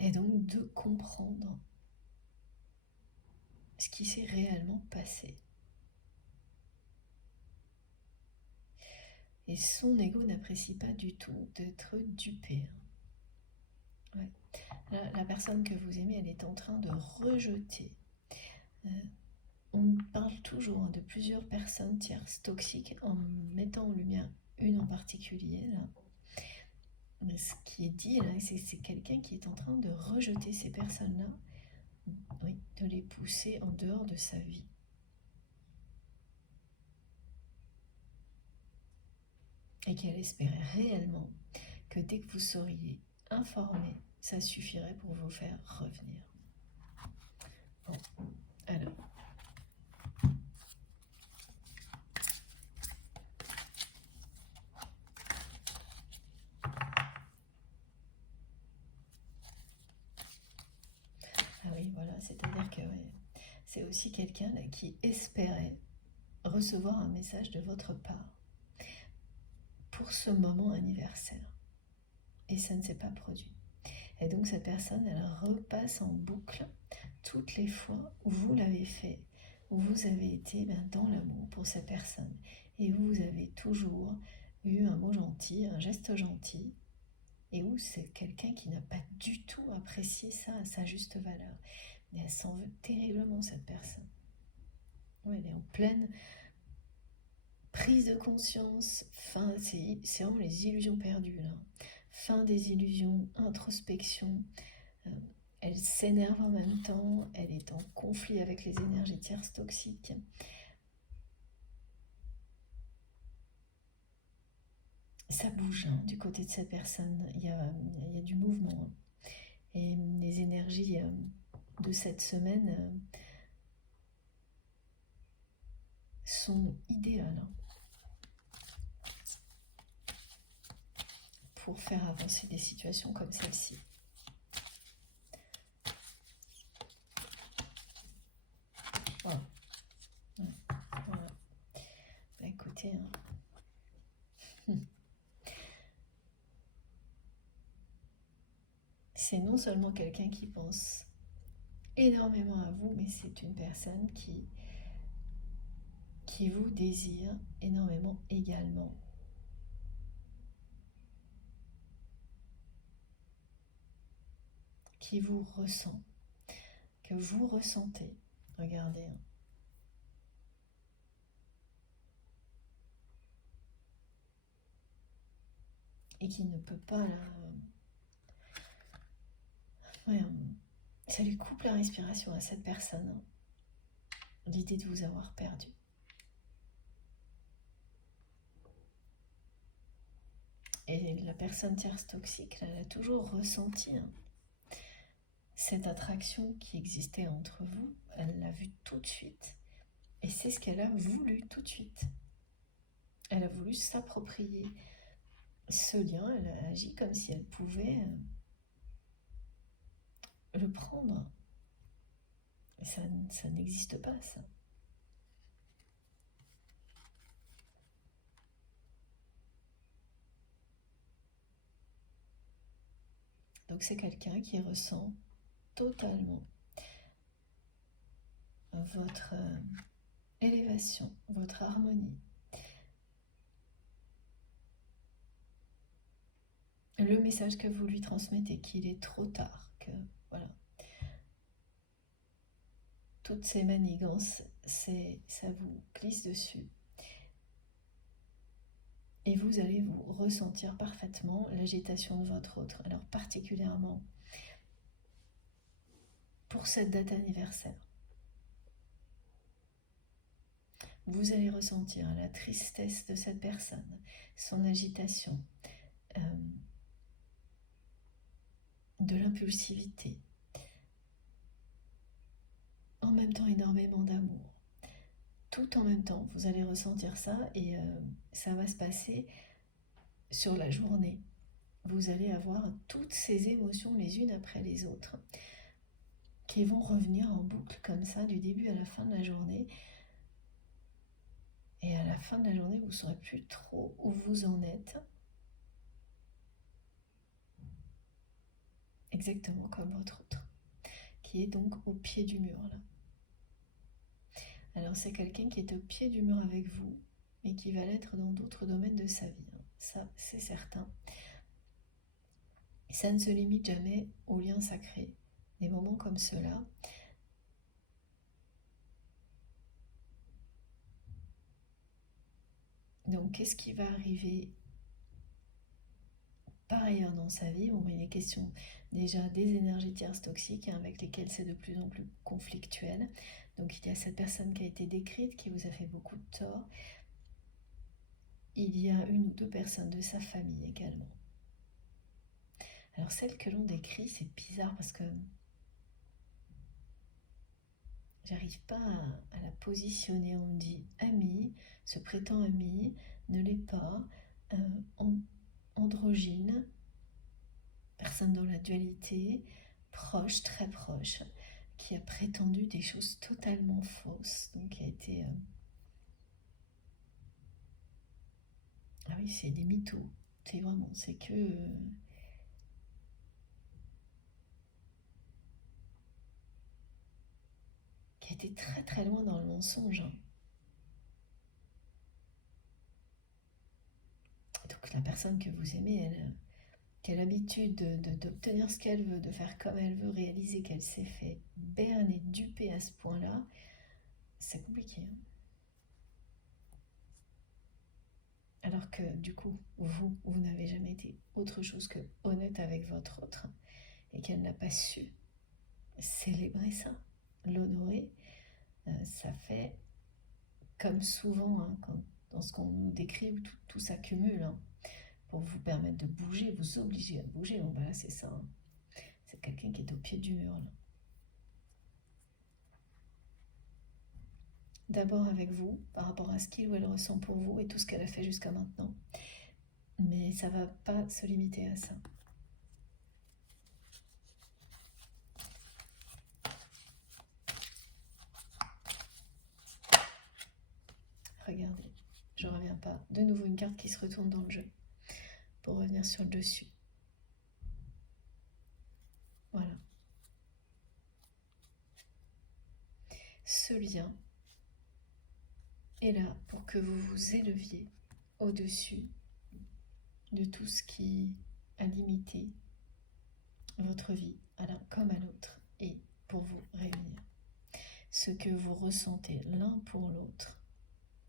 et donc de comprendre ce qui s'est réellement passé. Et son ego n'apprécie pas du tout d'être dupé. Ouais. La personne que vous aimez, elle est en train de rejeter. On parle toujours de plusieurs personnes tierces toxiques en mettant en lumière une en particulier. Là. Ce qui est dit, là, c'est quelqu'un qui est en train de rejeter ces personnes-là, oui, de les pousser en dehors de sa vie. Et qu'elle espérait réellement que dès que vous seriez informé, ça suffirait pour vous faire revenir. Bon, alors. Ah oui, voilà, c'est-à-dire que ouais, c'est aussi quelqu'un là qui espérait recevoir un message de votre part pour ce moment anniversaire. Et ça ne s'est pas produit. Et donc cette personne, elle repasse en boucle toutes les fois où vous l'avez fait, où vous avez été dans l'amour pour cette personne, et où vous avez toujours eu un mot gentil, un geste gentil, et où c'est quelqu'un qui n'a pas du tout apprécié ça à sa juste valeur. Et elle s'en veut terriblement, cette personne. Ouais, elle est en pleine prise de conscience, fin, c'est vraiment les illusions perdues là. Fin des illusions, introspection. Elle s'énerve en même temps, elle est en conflit avec les énergies tierces toxiques. Ça bouge du côté de cette personne, il y a du mouvement. Et les énergies de cette semaine sont idéales pour faire avancer des situations comme celle-ci. Voilà. Voilà. Bah, écoutez, c'est non seulement quelqu'un qui pense énormément à vous, mais c'est une personne qui vous désire énormément également. Qui vous ressent, que vous ressentez. Regardez. Et qui ne peut pas ouais, ça lui coupe la respiration à cette personne, l'idée de vous avoir perdu. Et la personne tierce toxique, elle a toujours ressenti cette attraction qui existait entre vous. Elle l'a vue tout de suite. Et c'est ce qu'elle a voulu tout de suite. Elle a voulu s'approprier ce lien. Elle a agi comme si elle pouvait le prendre. Et ça n'existe pas, ça. Donc c'est quelqu'un qui ressent totalement votre élévation, votre harmonie. Le message que vous lui transmettez, qu'il est trop tard, que voilà. Toutes ces manigances, ça vous glisse dessus. Et vous allez vous ressentir parfaitement l'agitation de votre autre. Alors particulièrement pour cette date anniversaire. Vous allez ressentir la tristesse de cette personne, son agitation, de l'impulsivité, en même temps énormément d'amour. Tout en même temps, vous allez ressentir ça et ça va se passer sur la journée. Vous allez avoir toutes ces émotions les unes après les autres qui vont revenir en boucle comme ça du début à la fin de la journée. Et à la fin de la journée, vous ne saurez plus trop où vous en êtes. Exactement comme votre autre, qui est donc au pied du mur là. Alors c'est quelqu'un qui est au pied du mur avec vous, mais qui va l'être dans d'autres domaines de sa vie. Ça, c'est certain. Et ça ne se limite jamais aux liens sacrés. Des moments comme ceux-là, donc qu'est-ce qui va arriver par ailleurs dans sa vie? Bon, il est question déjà des énergies tierces toxiques avec lesquelles c'est de plus en plus conflictuel. Donc il y a cette personne qui a été décrite, qui vous a fait beaucoup de tort. Il y a une ou deux personnes de sa famille également. Alors celle que l'on décrit, c'est bizarre parce que j'arrive pas à la positionner. On me dit ami, se prétend ami, ne l'est pas, androgyne, personne dans la dualité, proche, très proche, qui a prétendu des choses totalement fausses, donc qui a été... Ah oui, c'est des mythos, c'est vraiment, c'est que... qui a été très très loin dans le mensonge. Donc la personne que vous aimez, elle... qui a l'habitude d'obtenir ce qu'elle veut, de faire comme elle veut, réaliser qu'elle s'est fait berner, duper à ce point-là, c'est compliqué. Alors que du coup, vous n'avez jamais été autre chose que honnête avec votre autre et qu'elle n'a pas su célébrer ça, l'honorer, ça fait comme souvent dans ce qu'on nous décrit où tout s'accumule pour vous permettre de bouger, vous obliger à bouger. Bon, voilà, c'est ça. C'est quelqu'un qui est au pied du mur là. D'abord avec vous, par rapport à ce qu'il ou elle ressent pour vous et tout ce qu'elle a fait jusqu'à maintenant. Mais ça ne va pas se limiter à ça. Regardez, je ne reviens pas. De nouveau une carte qui se retourne dans le jeu. Pour revenir sur le dessus. Voilà. Ce lien est là pour que vous vous éleviez au-dessus de tout ce qui a limité votre vie à l'un comme à l'autre et pour vous réunir. Ce que vous ressentez l'un pour l'autre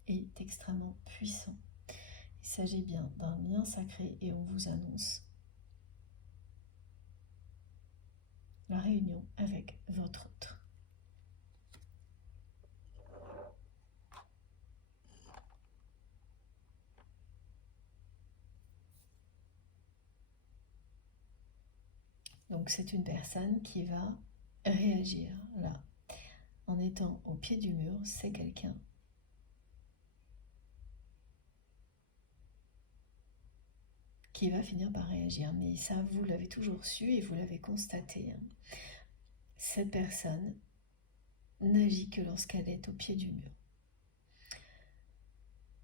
est extrêmement puissant. Il s'agit bien d'un lien sacré et on vous annonce la réunion avec votre autre. Donc c'est une personne qui va réagir là. En étant au pied du mur, c'est quelqu'un qui va finir par réagir. Mais ça, vous l'avez toujours su et vous l'avez constaté. Cette personne n'agit que lorsqu'elle est au pied du mur.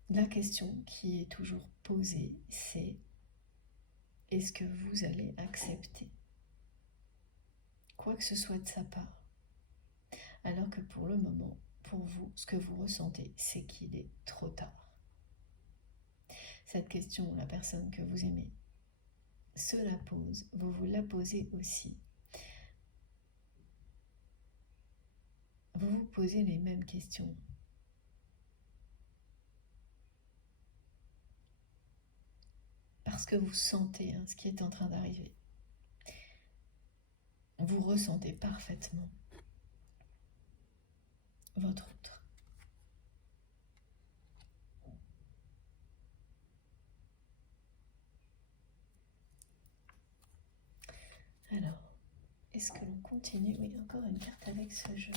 La question qui est toujours posée, c'est est-ce que vous allez accepter quoi que ce soit de sa part? Alors que pour le moment, pour vous, ce que vous ressentez, c'est qu'il est trop tard. Cette question, la personne que vous aimez se la pose, vous vous la posez aussi. Vous vous posez les mêmes questions. parce que vous sentez ce qui est en train d'arriver. Vous ressentez parfaitement votre autre. Alors, est-ce que l'on continue? Oui, encore une carte avec ce jeu.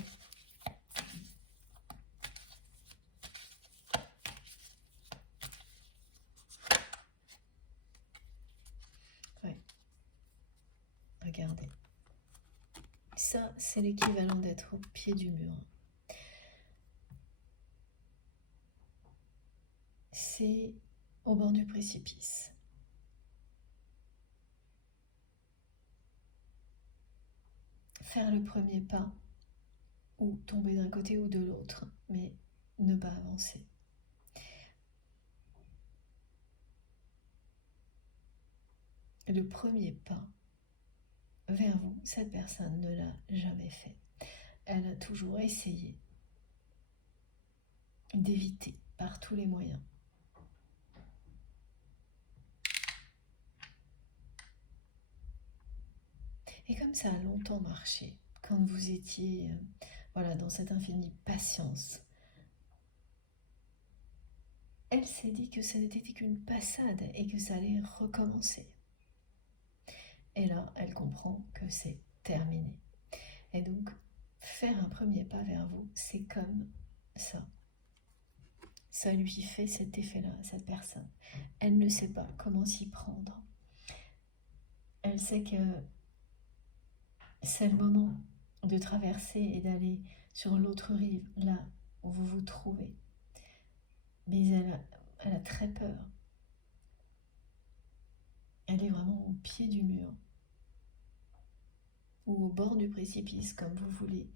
Oui. Regardez. Ça, c'est l'équivalent d'être au pied du mur. C'est au bord du précipice. Faire le premier pas, ou tomber d'un côté ou de l'autre, mais ne pas avancer. Le premier pas vers vous, cette personne ne l'a jamais fait. Elle a toujours essayé d'éviter par tous les moyens. Et comme ça a longtemps marché, quand vous étiez dans cette infinie patience, elle s'est dit que ça n'était qu'une passade et que ça allait recommencer. Et là, elle comprend que c'est terminé. Et donc, faire un premier pas vers vous, c'est comme ça. Ça lui fait cet effet-là à cette personne. Elle ne sait pas comment s'y prendre. Elle sait que c'est le moment de traverser et d'aller sur l'autre rive, là où vous vous trouvez. Mais elle a très peur. Elle est vraiment au pied du mur ou au bord du précipice, comme vous voulez.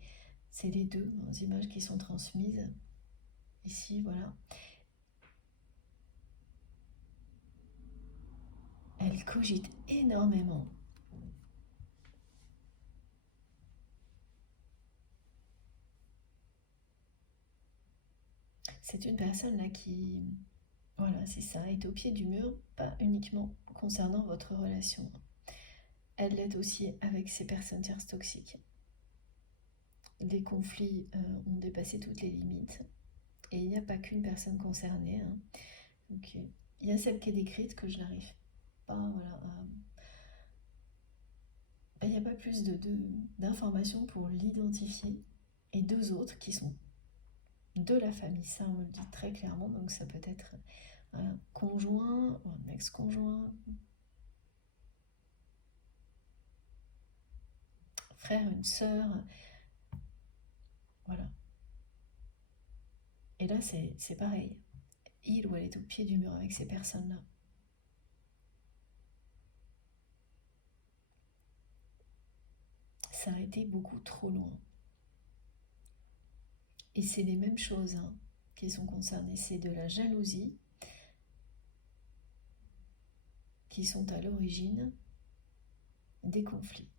C'est les deux images qui sont transmises ici, voilà. Elle cogite énormément. C'est une personne là qui, voilà, c'est ça, est au pied du mur, pas uniquement concernant votre relation. Elle l'est aussi avec ses personnes tierces toxiques. Les conflits ont dépassé toutes les limites. Et il n'y a pas qu'une personne concernée. Donc, il y a celle qui est décrite que je n'arrive pas il n'y a pas plus d'informations pour l'identifier. Et deux autres qui sont de la famille, ça on me le dit très clairement. Donc ça peut être un conjoint, un ex-conjoint, frère, une sœur, voilà. Et là c'est pareil, il ou elle est au pied du mur avec ces personnes-là. Ça a été beaucoup trop loin. Et c'est les mêmes choses qui sont concernées, c'est de la jalousie qui sont à l'origine des conflits.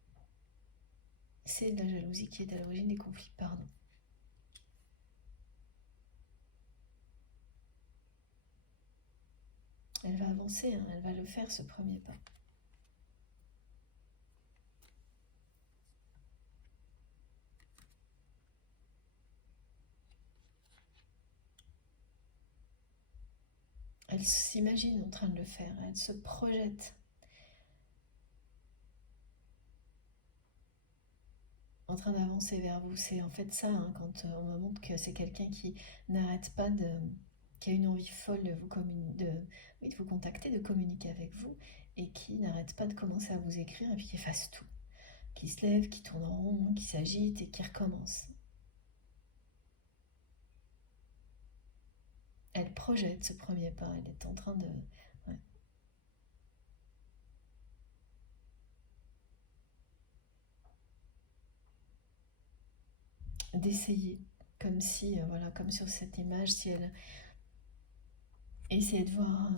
C'est de la jalousie qui est à l'origine des conflits, pardon. Elle va avancer, elle va le faire, ce premier pas. Elle s'imagine en train de le faire, elle se projette en train d'avancer vers vous. C'est en fait ça, quand on me montre que c'est quelqu'un qui n'arrête pas qui a une envie folle de vous contacter, de communiquer avec vous, et qui n'arrête pas de commencer à vous écrire et puis qui fasse tout. Qui se lève, qui tourne en rond, qui s'agite et qui recommence. Elle projette ce premier pas, elle est en train de... Ouais. D'essayer, comme si, comme sur cette image, si elle essayait de voir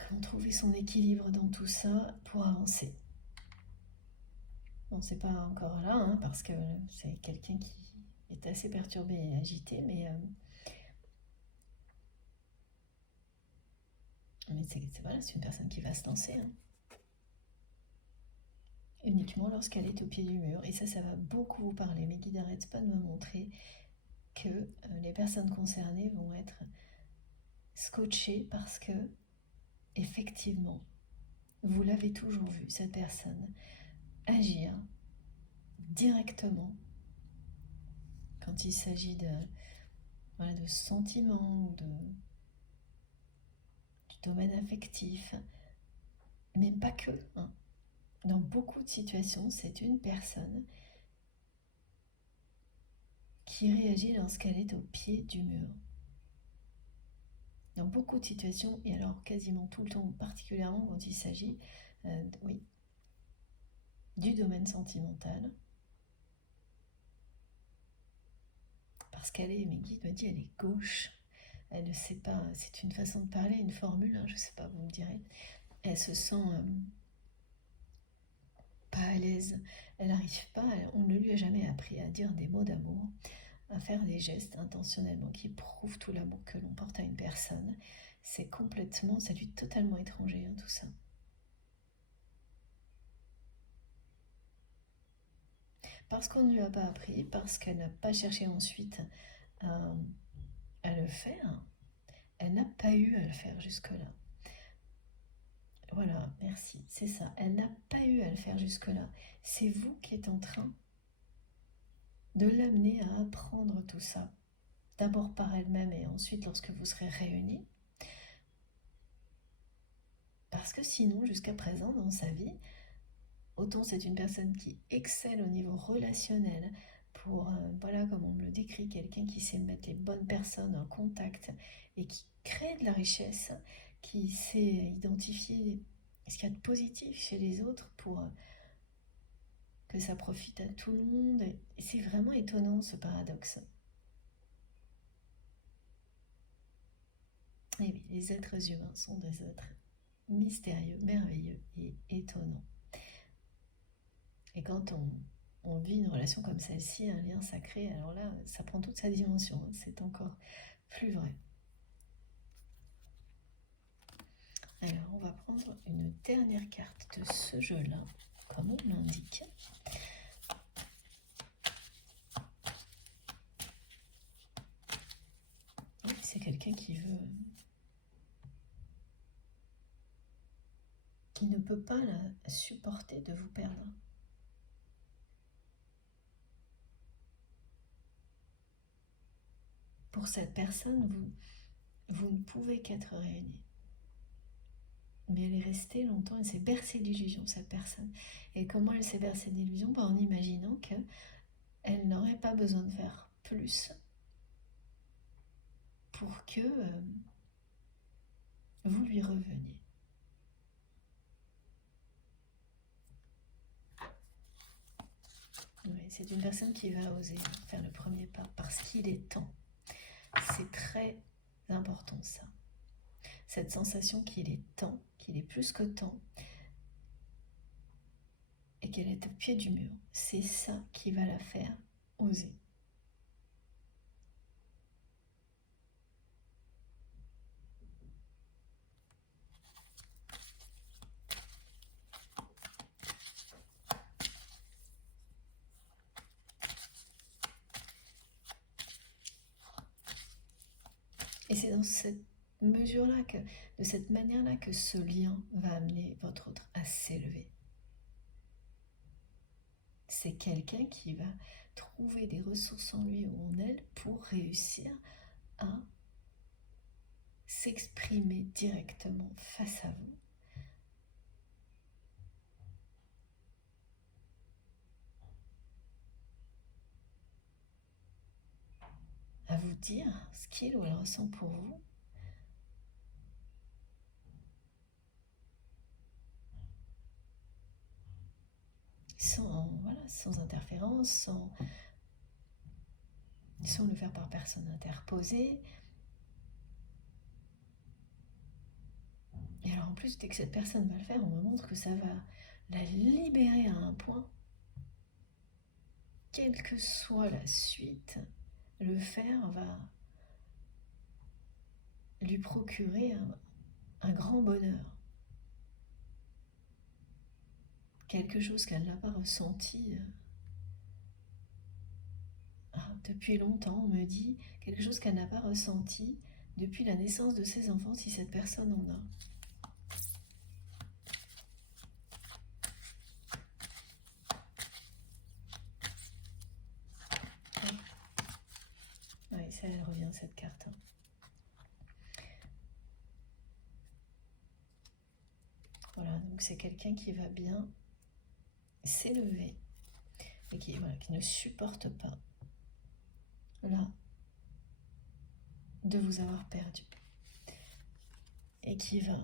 comment trouver son équilibre dans tout ça pour avancer. Bon, c'est pas encore là, parce que c'est quelqu'un qui est assez perturbé et agité, mais Mais voilà, c'est une personne qui va se lancer, hein. Uniquement lorsqu'elle est au pied du mur. Et ça va beaucoup vous parler. Mes guides n'arrêtent pas de me montrer que les personnes concernées vont être scotchées parce que, effectivement, vous l'avez toujours vu, cette personne, agir directement quand il s'agit de sentiments ou du domaine affectif, mais pas que, hein. Dans beaucoup de situations, c'est une personne qui réagit lorsqu'elle est au pied du mur. Dans beaucoup de situations, et alors quasiment tout le temps, particulièrement quand il s'agit du domaine sentimental, parce qu'elle est, mes guides me disent, elle est gauche, elle ne sait pas, c'est une façon de parler, une formule, hein, je ne sais pas, vous me direz, elle se sent pas à l'aise, elle n'arrive pas, on ne lui a jamais appris à dire des mots d'amour, à faire des gestes intentionnellement qui prouvent tout l'amour que l'on porte à une personne. C'est complètement, ça lui est totalement étranger, hein, tout ça. Parce qu'on ne lui a pas appris, parce qu'elle n'a pas cherché ensuite à le faire, elle n'a pas eu à le faire jusque-là. Voilà, merci, c'est ça. Elle n'a pas eu à le faire jusque-là. C'est vous qui êtes en train de l'amener à apprendre tout ça. D'abord par elle-même et ensuite lorsque vous serez réunis. Parce que sinon, jusqu'à présent, dans sa vie, autant c'est une personne qui excelle au niveau relationnel, pour, voilà, comme on me le décrit, quelqu'un qui sait mettre les bonnes personnes en contact et qui crée de la richesse, qui sait identifier ce qu'il y a de positif chez les autres pour que ça profite à tout le monde. Et c'est vraiment étonnant, ce paradoxe. Et oui, les êtres humains sont des êtres mystérieux, merveilleux et étonnants. Et quand on vit une relation comme celle-ci, un lien sacré, alors là, ça prend toute sa dimension, hein, c'est encore plus vrai. Alors, on va prendre une dernière carte de ce jeu-là, comme on l'indique. Oui, c'est quelqu'un qui ne peut pas la supporter de vous perdre. Pour cette personne, vous ne pouvez qu'être réunis. Mais elle est restée longtemps, elle s'est bercée d'illusions, cette personne. Et comment elle s'est bercée d'illusions? En imaginant qu'elle n'aurait pas besoin de faire plus pour que vous lui reveniez. Oui, c'est une personne qui va oser faire le premier pas parce qu'il est temps. C'est très important, ça. Cette sensation qu'il est temps, qu'il est plus que temps, et qu'elle est au pied du mur, c'est ça qui va la faire oser. Et c'est dans cette mesure-là, de cette manière-là, que ce lien va amener votre autre à s'élever. C'est quelqu'un qui va trouver des ressources en lui ou en elle pour réussir à s'exprimer directement face à vous. À vous dire ce qu'il ou elle ressent pour vous. Sans interférence, sans le faire par personne interposée. Et alors en plus, dès que cette personne va le faire, on me montre que ça va la libérer à un point. Quelle que soit la suite, le faire va lui procurer un grand bonheur. Quelque chose qu'elle n'a pas ressenti depuis longtemps, on me dit, quelque chose qu'elle n'a pas ressenti depuis la naissance de ses enfants, si cette personne en a. Oui, ça, elle revient, cette carte. Voilà, donc c'est quelqu'un qui va bien s'élever et qui ne supporte pas, là, de vous avoir perdu. Et qui va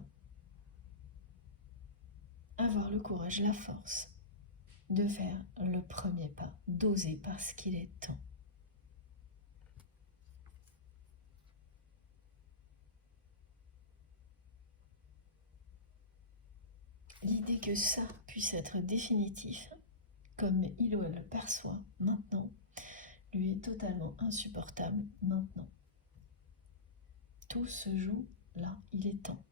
avoir le courage, la force de faire le premier pas, d'oser parce qu'il est temps. L'idée que ça puisse être définitif, comme il ou elle le perçoit maintenant, lui est totalement insupportable maintenant. Tout se joue là, il est temps.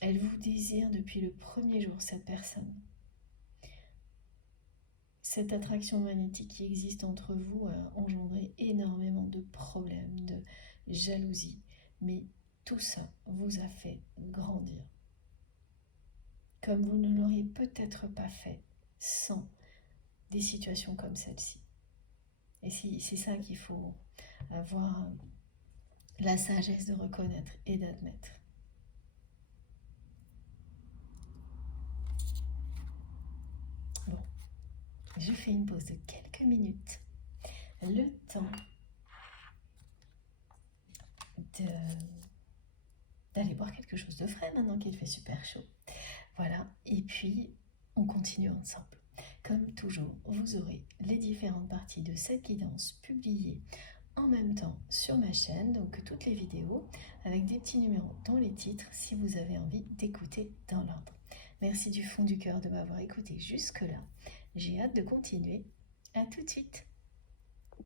Elle vous désire depuis le premier jour, cette personne. Cette attraction magnétique qui existe entre vous a engendré énormément de problèmes, de jalousie, mais tout ça vous a fait grandir. Comme vous ne l'auriez peut-être pas fait sans des situations comme celle-ci. Et c'est ça qu'il faut avoir la sagesse de reconnaître et d'admettre. Bon, je fais une pause de quelques minutes. Le temps d'aller boire quelque chose de frais maintenant qu'il fait super chaud. Voilà, et puis on continue ensemble. Comme toujours, vous aurez les différentes parties de cette guidance publiées en même temps sur ma chaîne, donc toutes les vidéos avec des petits numéros dans les titres si vous avez envie d'écouter dans l'ordre. Merci du fond du cœur de m'avoir écouté jusque-là. J'ai hâte de continuer. À tout de suite.